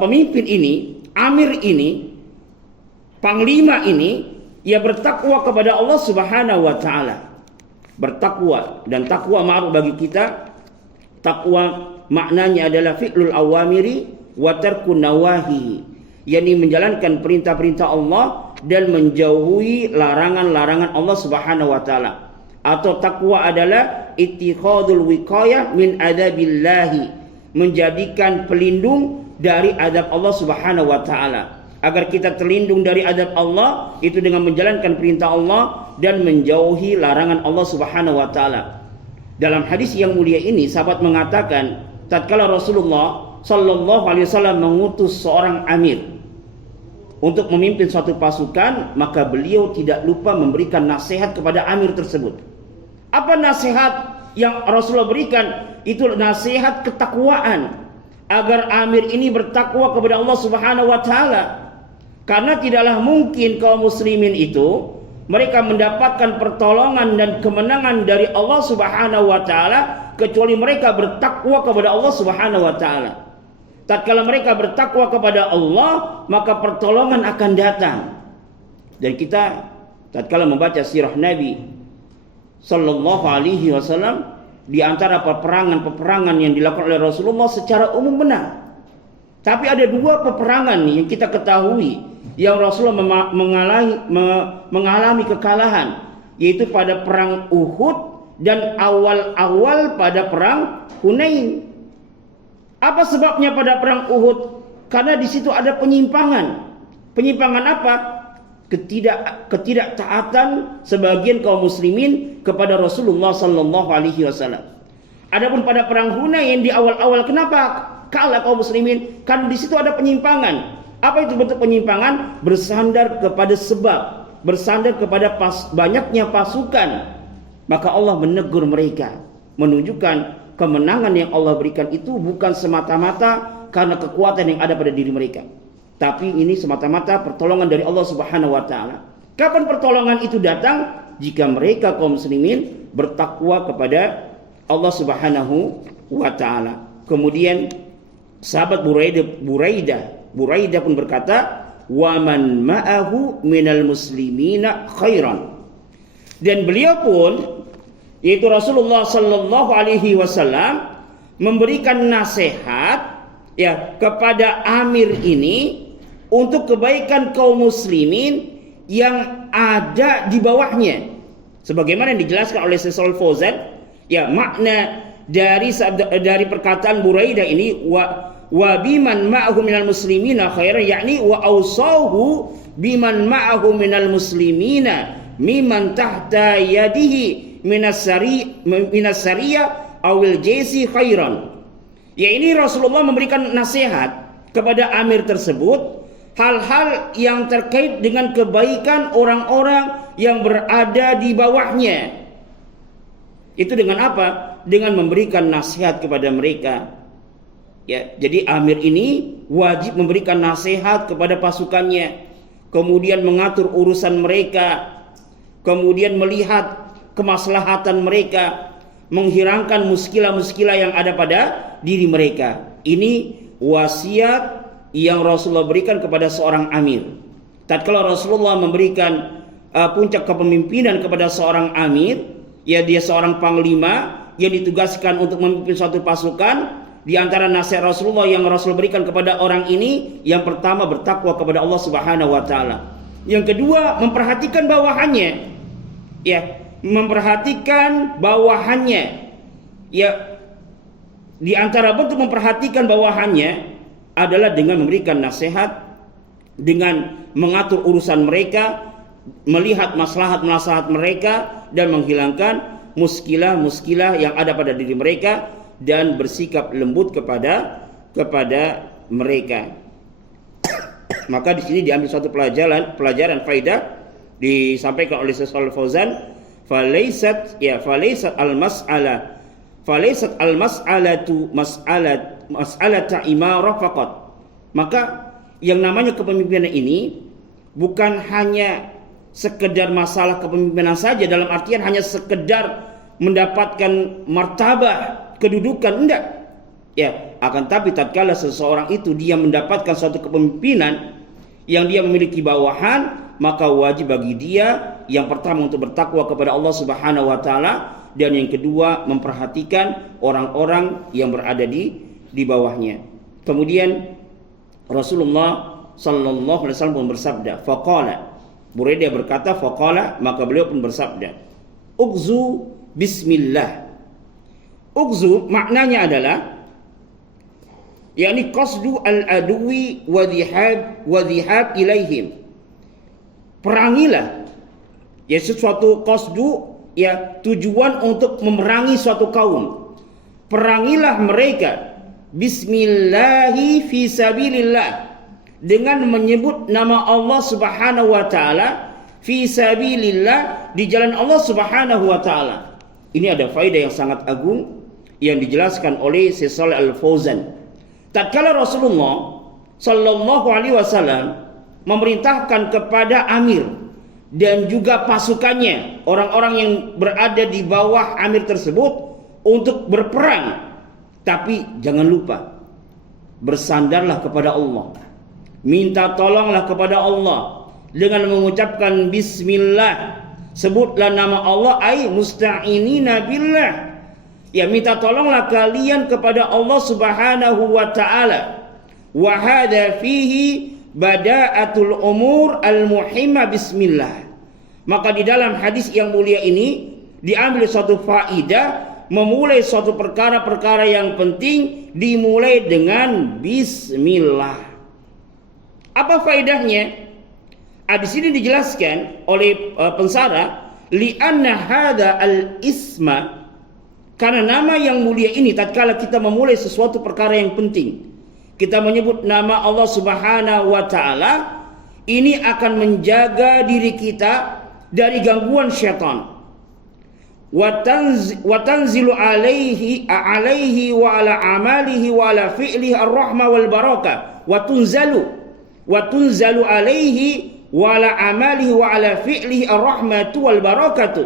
pemimpin ini, amir ini, panglima ini, ia bertakwa kepada Allah Subhanahu wa taala. Bertakwa, dan takwa ma'ruf bagi kita. Takwa maknanya adalah fi'lul awamiri wa tarkun nawahi, yakni menjalankan perintah-perintah Allah dan menjauhi larangan-larangan Allah Subhanahu wa taala. Atau takwa adalah ittikhadul wiqayah min adzabillahi, menjadikan pelindung dari azab Allah Subhanahu wa taala. agar kita terlindung dari azab Allah itu dengan menjalankan perintah Allah dan menjauhi larangan Allah Subhanahu wa taala. Dalam hadis yang mulia ini sahabat mengatakan, tatkala Rasulullah sallallahu alaihi wasallam mengutus seorang amir untuk memimpin suatu pasukan, maka beliau tidak lupa memberikan nasihat kepada amir tersebut. Apa nasihat yang Rasulullah berikan? Itu nasihat ketakwaan, agar amir ini bertakwa kepada Allah Subhanahu wa taala. Karena tidaklah mungkin kaum muslimin itu mereka mendapatkan pertolongan dan kemenangan dari Allah Subhanahu wa taala kecuali mereka bertakwa kepada Allah Subhanahu wa taala. Tatkala mereka bertakwa kepada Allah, maka pertolongan akan datang. Dan kita tatkala membaca sirah Nabi sallallahu alaihi wasallam, di antara peperangan yang dilakukan oleh Rasulullah secara umum benar. Tapi ada dua peperangan yang kita ketahui yang Rasulullah mengalami kekalahan, yaitu pada perang Uhud dan awal-awal pada perang Hunain. Apa sebabnya pada perang Uhud? Karena di situ ada penyimpangan. Penyimpangan apa? Ketidaktaatan sebagian kaum muslimin kepada Rasulullah sallallahu alaihi wasallam. Adapun pada perang Hunain di awal-awal, kenapa kalah kaum muslimin? Karena di situ ada penyimpangan. Apa itu bentuk penyimpangan? Bersandar kepada sebab, bersandar kepada banyaknya pasukan. Maka Allah menegur mereka, menunjukkan kemenangan yang Allah berikan itu bukan semata-mata karena kekuatan yang ada pada diri mereka, tapi ini semata-mata pertolongan dari Allah Subhanahu wa taala. Kapan pertolongan itu datang? Jika mereka kaum muslimin bertakwa kepada Allah Subhanahu wa taala. Kemudian sahabat Buraidah pun berkata, "Wa man ma'ahu minal muslimina khairan." Dan beliau pun, yaitu Rasulullah sallallahu alaihi wasallam, memberikan nasihat kepada amir ini untuk kebaikan kaum muslimin yang ada di bawahnya. Sebagaimana yang dijelaskan oleh Syekh Shalih Fauzan, makna dari perkataan Buraidah ini, wa biman ma'ahu minal muslimina khairan, yakni wa ausahu biman ma'ahu minal muslimina mimman tahta yadihi minas sariyah awil jaisi khairan. Ini Rasulullah memberikan nasihat kepada amir tersebut hal-hal yang terkait dengan kebaikan orang-orang yang berada di bawahnya. Itu dengan apa? Dengan memberikan nasihat kepada mereka. Jadi amir ini wajib memberikan nasihat kepada pasukannya, kemudian mengatur urusan mereka, kemudian melihat kemaslahatan mereka, menghilangkan muskilah-muskilah yang ada pada diri mereka. Ini wasiat yang Rasulullah berikan kepada seorang amir. Tatkala Rasulullah memberikan puncak kepemimpinan kepada seorang amir, dia seorang panglima yang ditugaskan untuk memimpin suatu pasukan. Di antara nasihat Rasulullah yang Rasul berikan kepada orang ini, yang pertama bertakwa kepada Allah Subhanahu wa taala. Yang kedua, memperhatikan bawahannya. Memperhatikan bawahannya. Di antara bentuk memperhatikan bawahannya adalah dengan memberikan nasihat, dengan mengatur urusan mereka, melihat maslahat-maslahat mereka, dan menghilangkan muskilah-muskilah yang ada pada diri mereka, dan bersikap lembut kepada mereka. Maka di sini diambil suatu pelajaran faidah, disampaikan oleh Syekh Shalih Fauzan, falaisat al-mas'alatu mas'alata imarah faqat. Maka yang namanya kepemimpinan ini bukan hanya sekedar masalah kepemimpinan saja, dalam artian hanya sekedar mendapatkan martabah, kedudukan, enggak. Akan tapi tatkala seseorang itu dia mendapatkan suatu kepemimpinan yang dia memiliki bawahan, maka wajib bagi dia yang pertama untuk bertakwa kepada Allah Subhanahu wa taala, dan yang kedua memperhatikan orang-orang yang berada di bawahnya. Kemudian Rasulullah sallallahu alaihi wasallam pun bersabda, faqala, Buraidah berkata, faqala, maka beliau pun bersabda, ughzu bismillah. Ughzu maknanya adalah yakni qasdu al-adwi wa dhihab ilaihim. Perangilah, ya sesuatu qasdu, ya tujuan untuk memerangi suatu kaum. Perangilah mereka bismillahi fi sabilillah, dengan menyebut nama Allah Subhanahu wa taala, fi sabilillah, di jalan Allah Subhanahu wa taala. Ini ada faedah yang sangat agung yang dijelaskan oleh Syekh Shalih Al-Fauzan. Tatkala Rasulullah sallallahu alaihi wasallam memerintahkan kepada amir dan juga pasukannya, orang-orang yang berada di bawah amir tersebut, untuk berperang, tapi jangan lupa bersandarlah kepada Allah, minta tolonglah kepada Allah dengan mengucapkan bismillah, sebutlah nama Allah, ay musta'inina billah, ya minta tolonglah kalian kepada Allah Subhanahu wa taala. Wa hadza fihi bada'atul umur al-muhimma bismillah. Maka di dalam hadis yang mulia ini diambil suatu faidah, memulai suatu perkara-perkara yang penting dimulai dengan bismillah. Apa faedahnya? Di sini dijelaskan oleh pensarah, li'anna hadza al-isma, karena nama yang mulia ini tatkala kita memulai sesuatu perkara yang penting, kita menyebut nama Allah Subhanahu wa taala, ini akan menjaga diri kita dari gangguan syaitan. Wa tanzilu alaihi wa ala amalihi wa ala fi'lihi ar-rahmah wal barakah. Wa tunzalu alaihi wa ala amalihi wa ala fi'lihi ar-rahmatu wal barakatuh.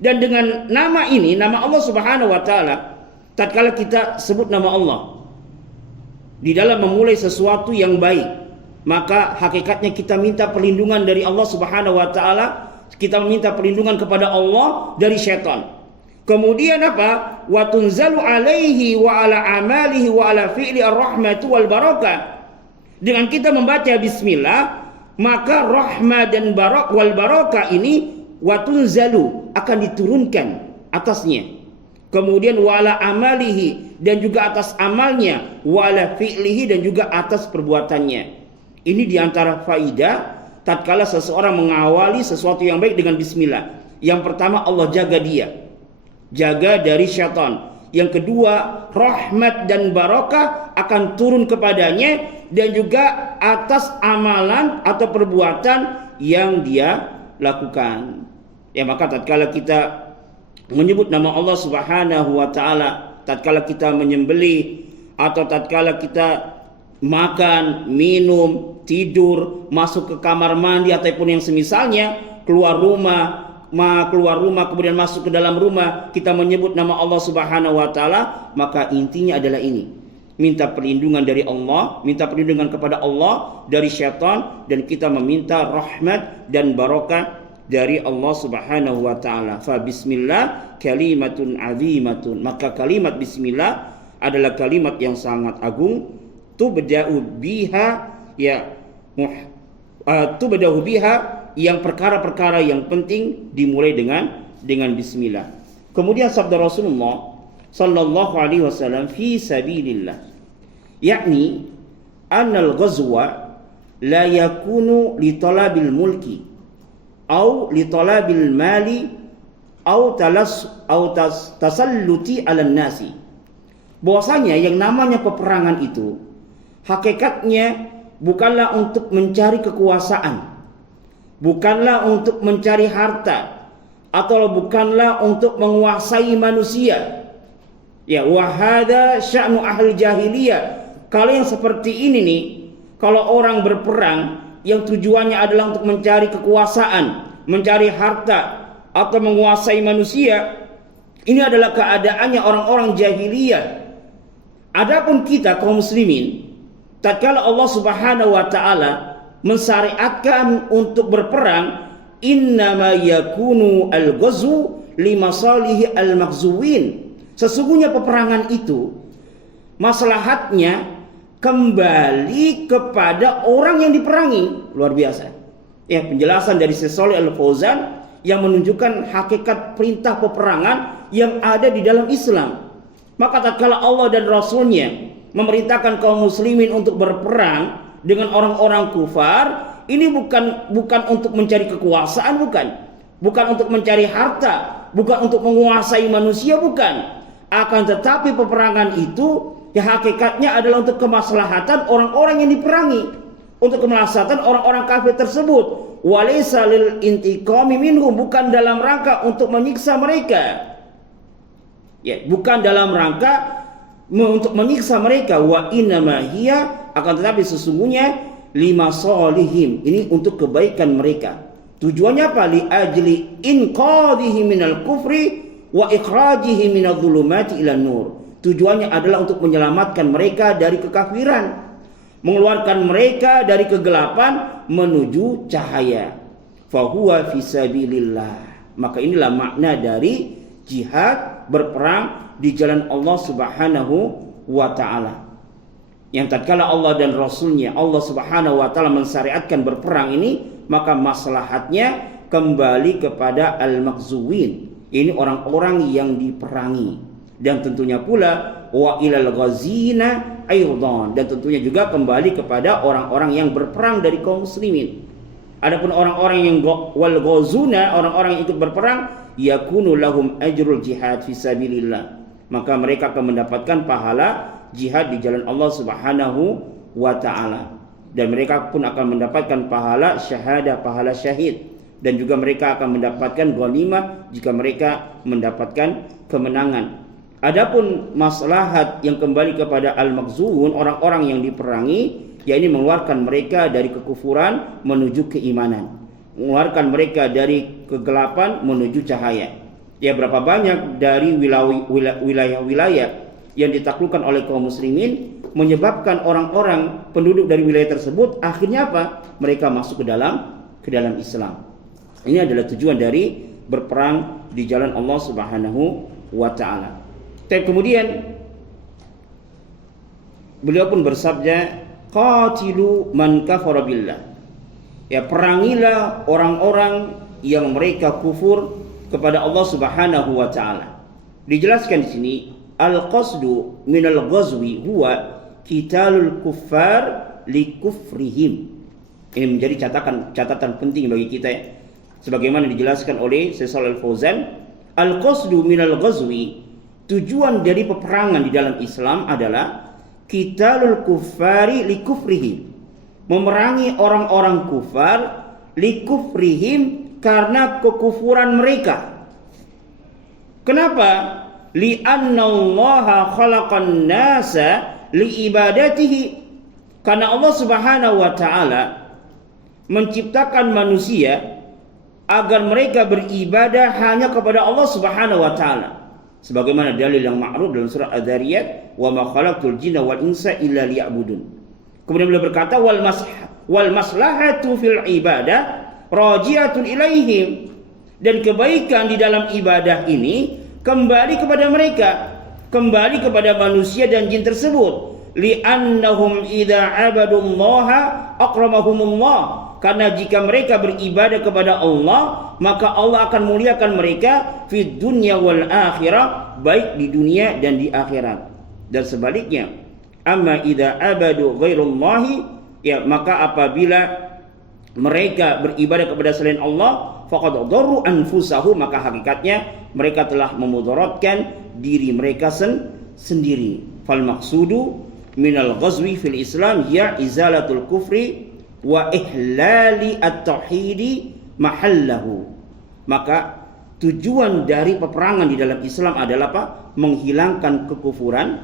Dan dengan nama ini, nama Allah Subhanahu wa taala, tatkala kita sebut nama Allah di dalam memulai sesuatu yang baik, maka hakikatnya kita minta perlindungan dari Allah Subhanahu wa taala, kita meminta perlindungan kepada Allah dari syaitan. Kemudian apa? Wa tunzalu alaihi wa ala amalihi wa ala fi'li ar-rahmatu wal barakah. Dengan kita membaca bismillah, maka rahmah dan wal barakah ini wa tunzalu akan diturunkan atasnya. Kemudian wala amalihi, dan juga atas amalnya, wala fi'lihi, dan juga atas perbuatannya. Ini diantara faidah tatkala seseorang mengawali sesuatu yang baik dengan bismillah. Yang pertama, Allah jaga dia, jaga dari syaitan. Yang kedua, rahmat dan barakah akan turun kepadanya, dan juga atas amalan atau perbuatan yang dia lakukan. Ya, maka tatkala kita menyebut nama Allah Subhanahu wa taala, tatkala kita menyembelih, atau tatkala kita makan, minum, tidur, masuk ke kamar mandi ataupun yang semisalnya, keluar rumah kemudian masuk ke dalam rumah, kita menyebut nama Allah Subhanahu wa taala, maka intinya adalah ini: minta perlindungan dari Allah, minta perlindungan kepada Allah dari syaitan, dan kita meminta rahmat dan barakah dari Allah Subhanahu wa taala. Fa bismillah kalimatun azimatun, maka kalimat bismillah adalah kalimat yang sangat agung. Tubda'u biha, ya tubda'u biha, yang perkara-perkara yang penting dimulai dengan bismillah. Kemudian sabda Rasulullah sallallahu alaihi wasallam, fi sabilillah, yakni annal ghazwa la yakunu li talabil mulki au li talabil mali au tasalluti 'alan nasi. Bahwasanya yang namanya peperangan itu hakikatnya bukanlah untuk mencari kekuasaan, bukanlah untuk mencari harta, atau bukanlah untuk menguasai manusia. Ya, wa hadza sya'nu ahli jahiliyah. Kalau yang seperti ini nih, kalau orang berperang yang tujuannya adalah untuk mencari kekuasaan, mencari harta, atau menguasai manusia, ini adalah keadaannya orang-orang jahiliyah. Adapun kita kaum muslimin, tatkala Allah Subhanahu wa taala mensyariatkan untuk berperang, innama yakunu al-ghazwu limasalihi al-maghzuwin. Sesungguhnya peperangan itu maslahatnya kembali kepada orang yang diperangi. Luar biasa. Ya, penjelasan dari Syekh Shalih Al-Fauzan yang menunjukkan hakikat perintah peperangan yang ada di dalam Islam. Maka tatkala Allah dan Rasulnya memerintahkan kaum muslimin untuk berperang dengan orang-orang kufar, ini bukan untuk mencari kekuasaan, bukan untuk mencari harta, bukan untuk menguasai manusia, bukan. Akan tetapi peperangan itu ya hakikatnya adalah untuk kemaslahatan orang-orang yang diperangi, untuk kemaslahatan orang-orang kafir tersebut. Walaysa lil intiqami minhum, bukan dalam rangka untuk menyiksa mereka. Ya, bukan dalam rangka untuk menyiksa mereka. Wa innama hiya, akan tetapi sesungguhnya lima solihim, ini untuk kebaikan mereka. Tujuannya apa? Li ajli inqadhihi minal kufri wa ikhrajihi minadh dhulumati ila nur. Tujuannya adalah untuk menyelamatkan mereka dari kekafiran, mengeluarkan mereka dari kegelapan menuju cahaya. Fahuwa fisabilillah. Maka inilah makna dari jihad, berperang di jalan Allah Subhanahu wa ta'ala. Yang tatkala Allah dan Rasulnya, Allah Subhanahu wa ta'ala mensyariatkan berperang ini, maka maslahatnya kembali kepada al-maghzuwin. Ini orang-orang yang diperangi. Dan tentunya pula wa ilal ghazina aidan, dan tentunya juga kembali kepada orang-orang yang berperang dari kaum muslimin. Adapun orang-orang yang wal ghazuna, orang-orang yang ikut berperang, yakunu lahum ajrul jihad fisabilillah, maka mereka akan mendapatkan pahala jihad di jalan Allah Subhanahu wa ta'ala, dan mereka pun akan mendapatkan pahala syahadah, pahala syahid, dan juga mereka akan mendapatkan ghanimah jika mereka mendapatkan kemenangan. Adapun maslahat yang kembali kepada al-maghzuun, orang-orang yang diperangi, yakni mengeluarkan mereka dari kekufuran menuju keimanan, mengeluarkan mereka dari kegelapan menuju cahaya. Ya, berapa banyak dari wilayah-wilayah yang ditaklukkan oleh kaum muslimin, menyebabkan orang-orang penduduk dari wilayah tersebut akhirnya apa? Mereka masuk ke dalam Islam. Ini adalah tujuan dari berperang di jalan Allah Subhanahu wa ta'ala. Dan kemudian beliau pun bersabda, qatilu man kafara billah. Ya, perangilah orang-orang yang mereka kufur kepada Allah Subhanahu wa ta'ala. Dijelaskan di sini, al-qasdu minal ghazwi huwa qitalul kuffar li kufrihim. Ini menjadi catatan penting bagi kita ya. Sebagaimana dijelaskan oleh Syekh Shalih Al-Fauzan, al-qasdu minal ghazwi, tujuan dari peperangan di dalam Islam adalah qitalul kuffari li kufrihim, memerangi orang-orang kufar li kufrihim, karena kekufuran mereka. Kenapa? Li'anna Allah khalaqan nasa li ibadatihi, karena Allah Subhanahu wa ta'ala menciptakan manusia agar mereka beribadah hanya kepada Allah Subhanahu wa ta'ala, sebagaimana dalil yang ma'ruf dalam surah Adz-Dzariyat, wa ma khalaqtul jinna wal insa illa liya'budun. Kemudian beliau berkata, wal maslahatu fil ibadah raji'atun ilaihim, dan kebaikan di dalam ibadah ini kembali kepada mereka, kembali kepada manusia dan jin tersebut. Li'annahum idza 'abadullaha akramahumullah, karena jika mereka beribadah kepada Allah, maka Allah akan muliakan mereka fid dunya wal akhirah, baik di dunia dan di akhirat. Dan sebaliknya, amma idza abadu ghairullahi, ya, maka apabila mereka beribadah kepada selain Allah, faqad darru anfusahum, maka hakikatnya mereka telah memudaratkan diri mereka sendiri. Fal maqsudu minal ghazwi fil Islam ya izalatul kufri wa ihlali at-tauhidi mahallahu. Maka tujuan dari peperangan di dalam Islam adalah apa? Menghilangkan kekufuran,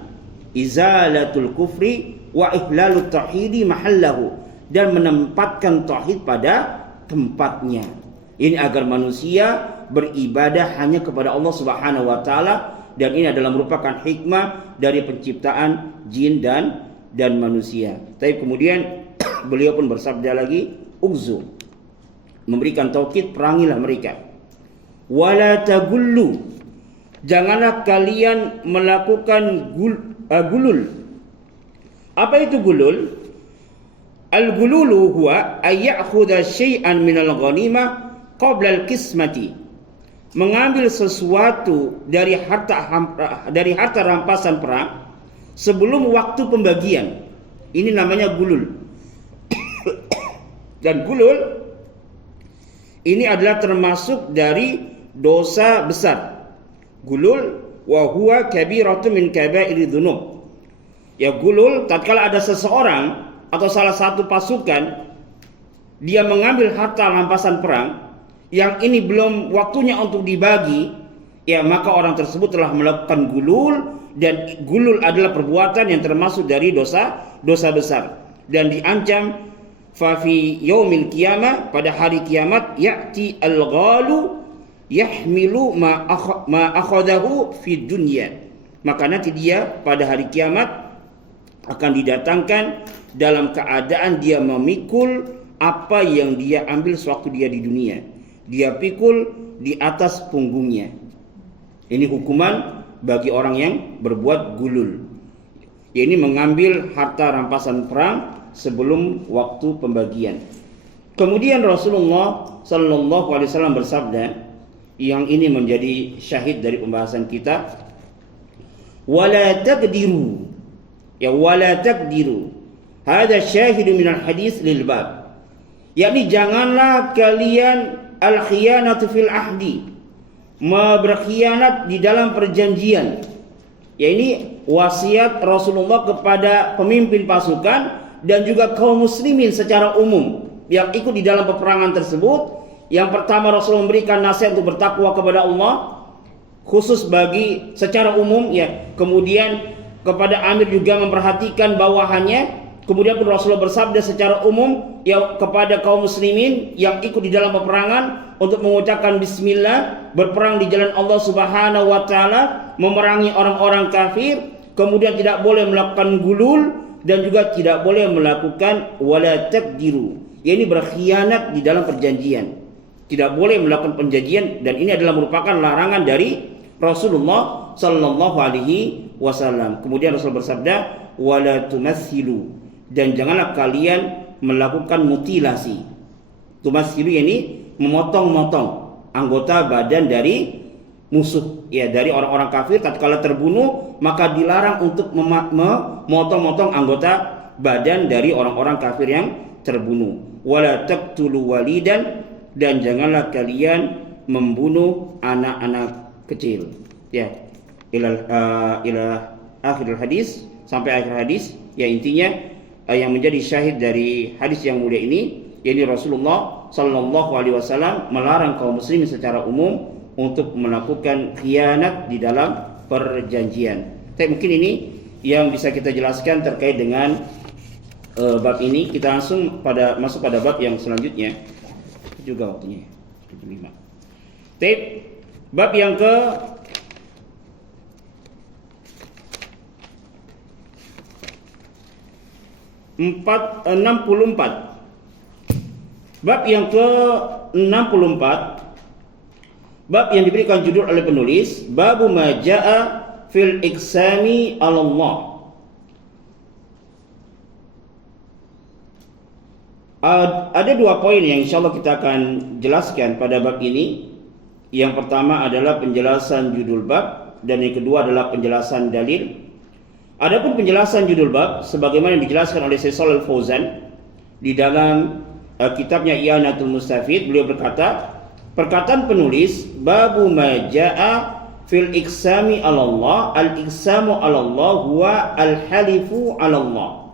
izalatul kufri wa ihlalut tauhidi mahallahu, dan menempatkan tauhid pada tempatnya. Ini agar manusia beribadah hanya kepada Allah Subhanahu wa ta'ala, dan ini adalah merupakan hikmah dari penciptaan jin dan manusia. Tapi kemudian beliau pun bersabda lagi, ugzu, memberikan taukid, perangilah mereka. Wala tagullu, janganlah kalian melakukan gulul. Apa itu gulul? Al-gululu huwa ayya'khudha syai'an minal ghanimah qabla al-qismati, mengambil sesuatu dari harta rampasan perang sebelum waktu pembagian. Ini namanya gulul. Dan gulul ini adalah termasuk dari dosa besar. Gulul wa huwa kabiratun min kaba'iri dzunub. Ya, gulul tatkala ada seseorang atau salah satu pasukan dia mengambil harta rampasan perang yang ini belum waktunya untuk dibagi, ya maka orang tersebut telah melakukan gulul, dan gulul adalah perbuatan yang termasuk dari dosa besar dan diancam fa fi yaumil qiyamah, pada hari kiamat, ya'ti al-ghalu yahmilu ma akhadahu fi dunya, maka nanti dia pada hari kiamat akan didatangkan dalam keadaan dia memikul apa yang dia ambil sewaktu dia di dunia. Dia pikul di atas punggungnya. Ini hukuman bagi orang yang berbuat gulul. Ini mengambil harta rampasan perang sebelum waktu pembagian. Kemudian Rasulullah sallallahu alaihi wasallam bersabda, yang ini menjadi syahid dari pembahasan kita, wala taqdiru. Ya, wala taqdiru. Hada syahidu minal hadis lil bab. Yakni janganlah kalian al-khiyanatu fil ahdi, berkhianat di dalam perjanjian. Ya, ini wasiat Rasulullah kepada pemimpin pasukan dan juga kaum muslimin secara umum yang ikut di dalam peperangan tersebut. Yang pertama, Rasul memberikan nasihat untuk bertakwa kepada Allah, khusus bagi secara umum, ya. Kemudian kepada amir juga memperhatikan bawahannya. Kemudian pun Rasulullah bersabda secara umum, ya, kepada kaum muslimin yang ikut di dalam peperangan untuk mengucapkan bismillah, berperang di jalan Allah Subhanahu wa taala, memerangi orang-orang kafir. Kemudian tidak boleh melakukan gulul dan juga tidak boleh melakukan wala taqdiru. Ya, ini berkhianat di dalam perjanjian. Tidak boleh melakukan perjanjian, dan ini adalah merupakan larangan dari Rasulullah sallallahu alaihi wasallam. Kemudian Rasul bersabda, wala tumatsilu, dan janganlah kalian melakukan mutilasi. Tumatsilu ini memotong-motong anggota badan dari musuh, ya, dari orang-orang kafir. Tatkala terbunuh, maka dilarang untuk memotong-motong anggota badan dari orang-orang kafir yang terbunuh. Wala taqtulu walidan, dan janganlah kalian membunuh anak-anak kecil. Ya, ila akhir hadis, sampai akhir hadis. Ya, intinya yang menjadi syahid dari hadis yang mulia ini, yakni Rasulullah sallallahu alaihi wasallam melarang kaum muslimin secara umum untuk melakukan khianat di dalam perjanjian. Tapi mungkin ini yang bisa kita jelaskan terkait dengan bab ini. Kita langsung masuk pada bab yang selanjutnya. Juga waktunya 75. Tip bab yang ke 64. Bab yang ke 64, bab yang diberikan judul oleh penulis, babu ma jaa fil iqsami 'ala Allah. Ada dua poin yang insyaallah kita akan jelaskan pada bab ini. Yang pertama adalah penjelasan judul bab, dan yang kedua adalah penjelasan dalil. Adapun penjelasan judul bab sebagaimana yang dijelaskan oleh Syekh Shalal Fauzan di dalam kitabnya I'anatul Mustafid, beliau berkata, perkataan penulis babu ma jaa fil iqsami 'ala Allah, al-iqsamu 'ala Allah huwa al-halifu 'ala Allah,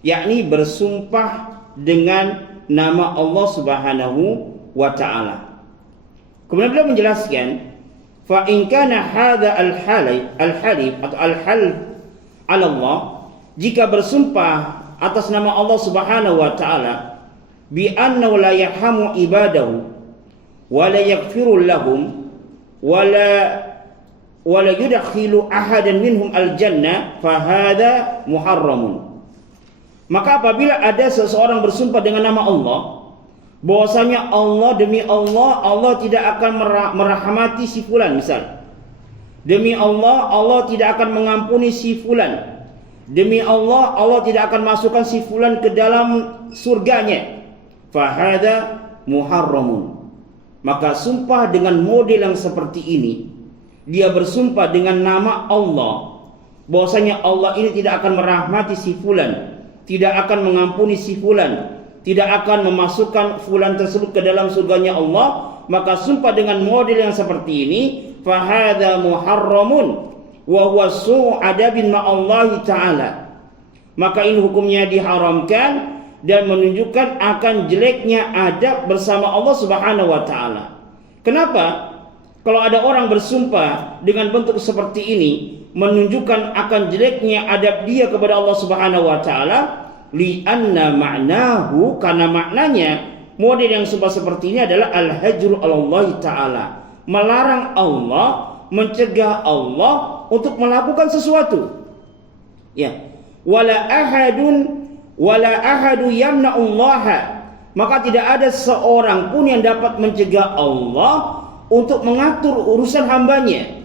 yakni bersumpah dengan nama Allah Subhanahu wa taala. Kemudian beliau menjelaskan, fa in kana hadza al-halif atau al-half 'ala Allah, jika bersumpah atas nama Allah Subhanahu wa taala bi annahu la yarhamu ibadahu wa la yaghfiru lahum wa la yudkhilu ahadan minhum al-jannah, fa hadza muharramun. Maka apabila ada seseorang bersumpah dengan nama Allah, bahwasanya Allah, demi Allah, Allah tidak akan merahmati si fulan, misal. Demi Allah, Allah tidak akan mengampuni si fulan. Demi Allah, Allah tidak akan masukkan si fulan ke dalam surganya. Fahada muharramun. Maka sumpah dengan model yang seperti ini, dia bersumpah dengan nama Allah, bahwasanya Allah ini tidak akan merahmati si fulan, tidak akan mengampuni si fulan, tidak akan memasukkan fulan tersebut ke dalam surganya Allah, maka sumpah dengan model yang seperti ini, fahadha muharramun wa huwa su'u adabin ma'allahi ta'ala. Maka ini hukumnya diharamkan dan menunjukkan akan jeleknya adab bersama Allah Subhanahu wa taala. Kenapa? Kalau ada orang bersumpah dengan bentuk seperti ini, menunjukkan akan jeleknya adab dia kepada Allah Subhanahu wa taala, li'anna ma'nahu, karena maknanya model yang sumpah seperti ini adalah al-hajru 'ala Allah taala, melarang Allah, mencegah Allah untuk melakukan sesuatu. Ya. Wala ahadu yamna'ullaha, maka tidak ada seorang pun yang dapat mencegah Allah untuk mengatur urusan hambanya.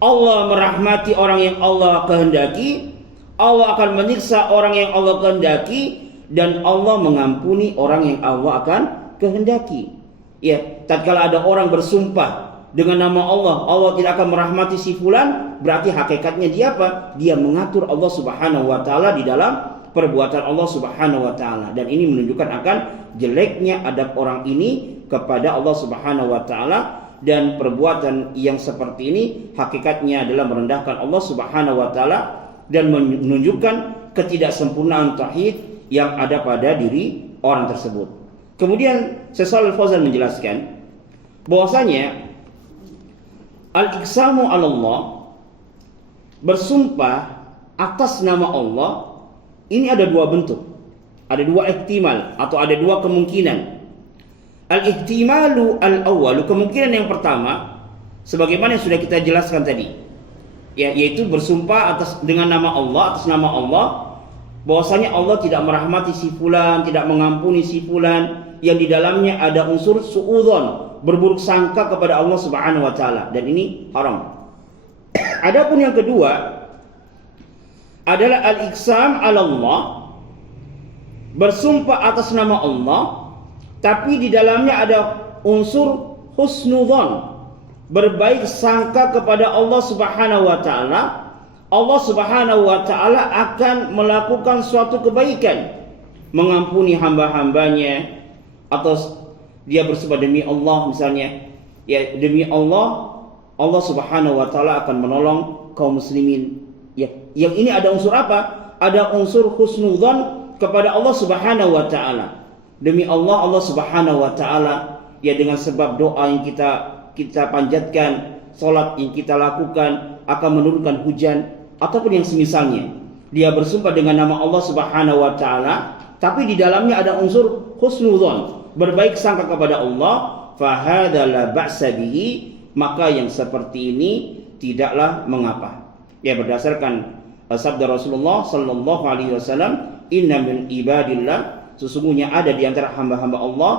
Allah merahmati orang yang Allah kehendaki, Allah akan menyiksa orang yang Allah kehendaki, dan Allah mengampuni orang yang Allah akan kehendaki. Ya, tatkala ada orang bersumpah dengan nama Allah, Allah tidak akan merahmati si fulan, berarti hakikatnya dia apa? Dia mengatur Allah Subhanahu wa taala di dalam perbuatan Allah Subhanahu wa taala, dan ini menunjukkan akan jeleknya adab orang ini kepada Allah Subhanahu wa taala, dan perbuatan yang seperti ini hakikatnya adalah merendahkan Allah Subhanahu wa taala dan menunjukkan ketidaksempurnaan tauhid yang ada pada diri orang tersebut. Kemudian Syekh Shalih Al-Fauzan menjelaskan bahwasanya al-iqsamu 'ala Allah, bersumpah atas nama Allah, ini ada dua bentuk, ada dua ihtimal atau ada dua kemungkinan. Al-ihtimalu al-awwalu, kemungkinan yang pertama, sebagaimana yang sudah kita jelaskan tadi, yaitu bersumpah dengan nama Allah, atas nama Allah, bahwasanya Allah tidak merahmati si fulan, tidak mengampuni si fulan, yang di dalamnya ada unsur suudzon, berburuk sangka kepada Allah Subhanahu wa taala, dan ini haram. Adapun yang kedua adalah al-iqsam 'ala Allah, bersumpah atas nama Allah tapi di dalamnya ada unsur husnudzon, berbaik sangka kepada Allah Subhanahu wa taala. Allah Subhanahu wa taala akan melakukan suatu kebaikan, mengampuni hamba-hambanya, atau dia bersumpah demi Allah misalnya, ya demi Allah, Allah Subhanahu wa taala akan menolong kaum muslimin. Ya, yang ini ada unsur apa? Ada unsur husnudzon kepada Allah Subhanahu wa taala. Demi Allah, Allah Subhanahu wa taala, ya dengan sebab doa yang kita panjatkan, salat yang kita lakukan akan menurunkan hujan ataupun yang semisalnya. Dia bersumpah dengan nama Allah Subhanahu wa taala, tapi di dalamnya ada unsur husnudzon, berbaik sangka kepada Allah, fahadza la ba'sa bihi, maka yang seperti ini tidaklah mengapa. Ya, berdasarkan sabda Rasulullah sallallahu alaihi wasallam, inna min ibadillah, sesungguhnya ada di antara hamba-hamba Allah,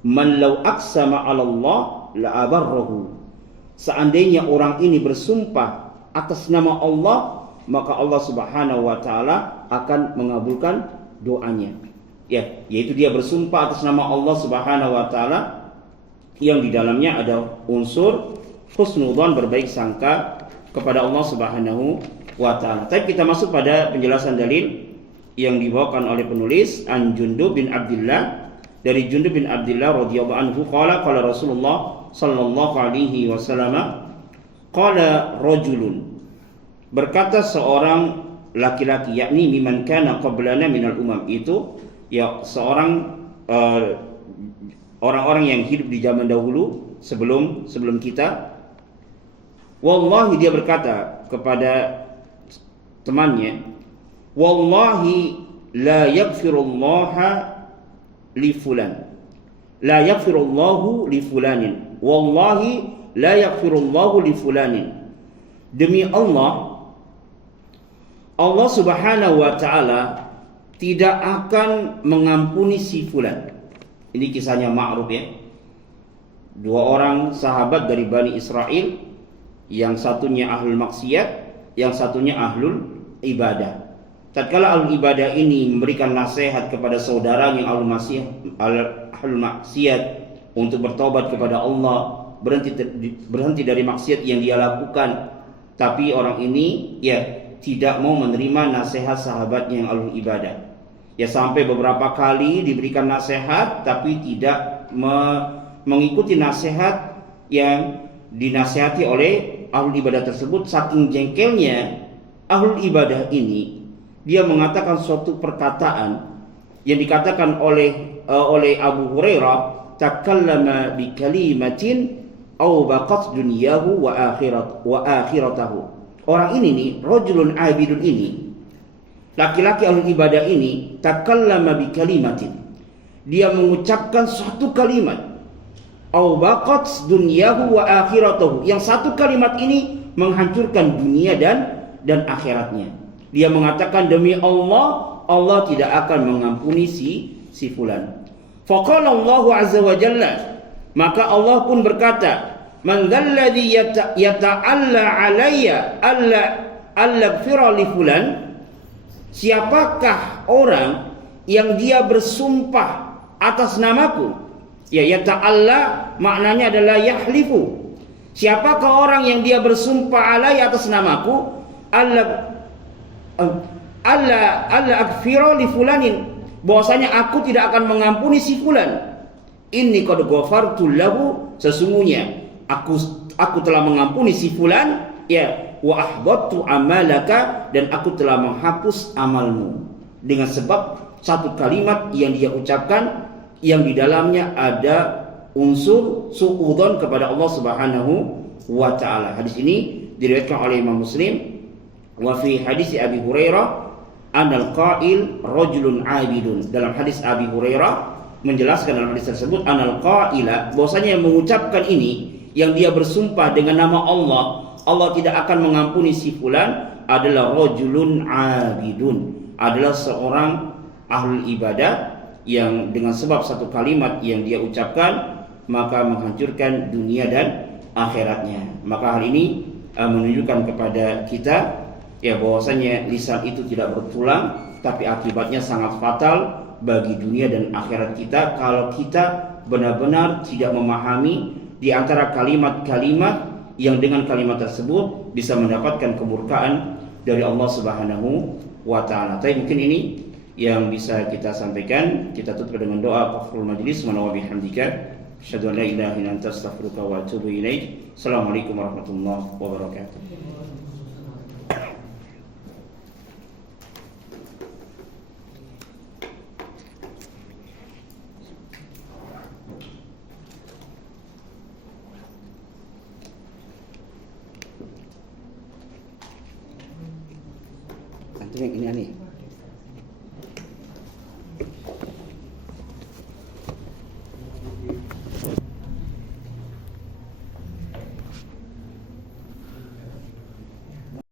man law aqsama 'ala Allah la abarrahu, seandainya orang ini bersumpah atas nama Allah, maka Allah Subhanahu wa taala akan mengabulkan doanya. Ya, yaitu dia bersumpah atas nama Allah Subhanahu wa taala yang di dalamnya ada unsur husnudzon, berbaik sangka kepada Allah Subhanahu wa taala. Tapi kita masuk pada penjelasan dalil yang dibawakan oleh penulis an Jundub bin Abdullah, dari Jundub bin Abdullah radhiyallahu anhu, qala Rasulullah sallallahu alaihi wasallam, qala rajulun, berkata seorang laki-laki, yakni miman kana qablana minal umam, itu ya seorang orang-orang yang hidup di zaman dahulu sebelum kita. Wallahi, dia berkata kepada temannya, wallahi la yaghfirullaha li fulan, la yaghfirullahu li fulanin, wallahi la yaghfirullahu li fulanin, demi Allah, Allah Subhanahu wa taala tidak akan mengampuni si fulan. Ini kisahnya ma'ruf ya. Dua orang sahabat dari Bani Israel, yang satunya ahlul maksiat, yang satunya ahlul ibadah. Tatkala ahlul ibadah ini memberikan nasihat kepada saudara yang ahlul maksiat untuk bertobat kepada Allah, berhenti dari maksiat yang dia lakukan, tapi orang ini ya tidak mau menerima nasihat sahabatnya yang ahlul ibadah. Ya sampai beberapa kali diberikan nasihat tapi tidak mengikuti nasihat yang dinasihati oleh ahlul ibadah tersebut. Saking jengkelnya ahlul ibadah ini, dia mengatakan suatu perkataan yang dikatakan oleh Abu Hurairah, takallama bi kalimatin aw baqat dunyahu wa akhiratahu. Orang ini nih, rajulun abidun ini, laki-laki ahlul ibadah ini, takallama bi kalimatin, dia mengucapkan suatu kalimat, aw baqat dunyahu wa akhiratahu, yang satu kalimat ini menghancurkan dunia dan akhiratnya. Dia mengatakan, demi Allah, Allah tidak akan mengampuni si fulan. Faqala Allah azza wa jalla, maka Allah pun berkata, man dzalladzi yata'alla alayya alla aghfira li fulan, siapakah orang yang dia bersumpah atas namaku? Ya, yata'alla maknanya adalah yahlifu. Siapakah orang yang dia bersumpah alai atas namaku, alla aghfira li fulanin, bahwasanya aku tidak akan mengampuni si fulan. Inni qad ghafartu lahu, sesungguhnya aku telah mengampuni si fulan, ya, wa ahbattu amalaka, dan aku telah menghapus amalmu, dengan sebab satu kalimat yang dia ucapkan yang di dalamnya ada unsur suudzon kepada Allah Subhanahu wa taala. Hadis ini diriwayatkan oleh Imam Muslim. Wa fi hadis Abi Hurairah anal qail rajulun abidun. Dalam hadis Abi Hurairah menjelaskan dalam hadis tersebut, anal qaila, bahwasanya yang mengucapkan ini, yang dia bersumpah dengan nama Allah, Allah tidak akan mengampuni si fulan, adalah rajulun abidun, adalah seorang ahlul ibadah yang dengan sebab satu kalimat yang dia ucapkan maka menghancurkan dunia dan akhiratnya. Maka hal ini menunjukkan kepada kita ya bahwasanya lisan itu tidak bertulang, tapi akibatnya sangat fatal bagi dunia dan akhirat kita kalau kita benar-benar tidak memahami di antara kalimat-kalimat yang dengan kalimat tersebut bisa mendapatkan kemurkaan dari Allah Subhanahu wa taala. Tapi mungkin ini yang bisa kita sampaikan. Kita tutup dengan doa kafaratul majlis. Wa bihamdika asyhadu an la ilaha illa anta astaghfiruka wa atubu ilaik. Assalamualaikum warahmatullahi wabarakatuh. Antum yang ini aneh.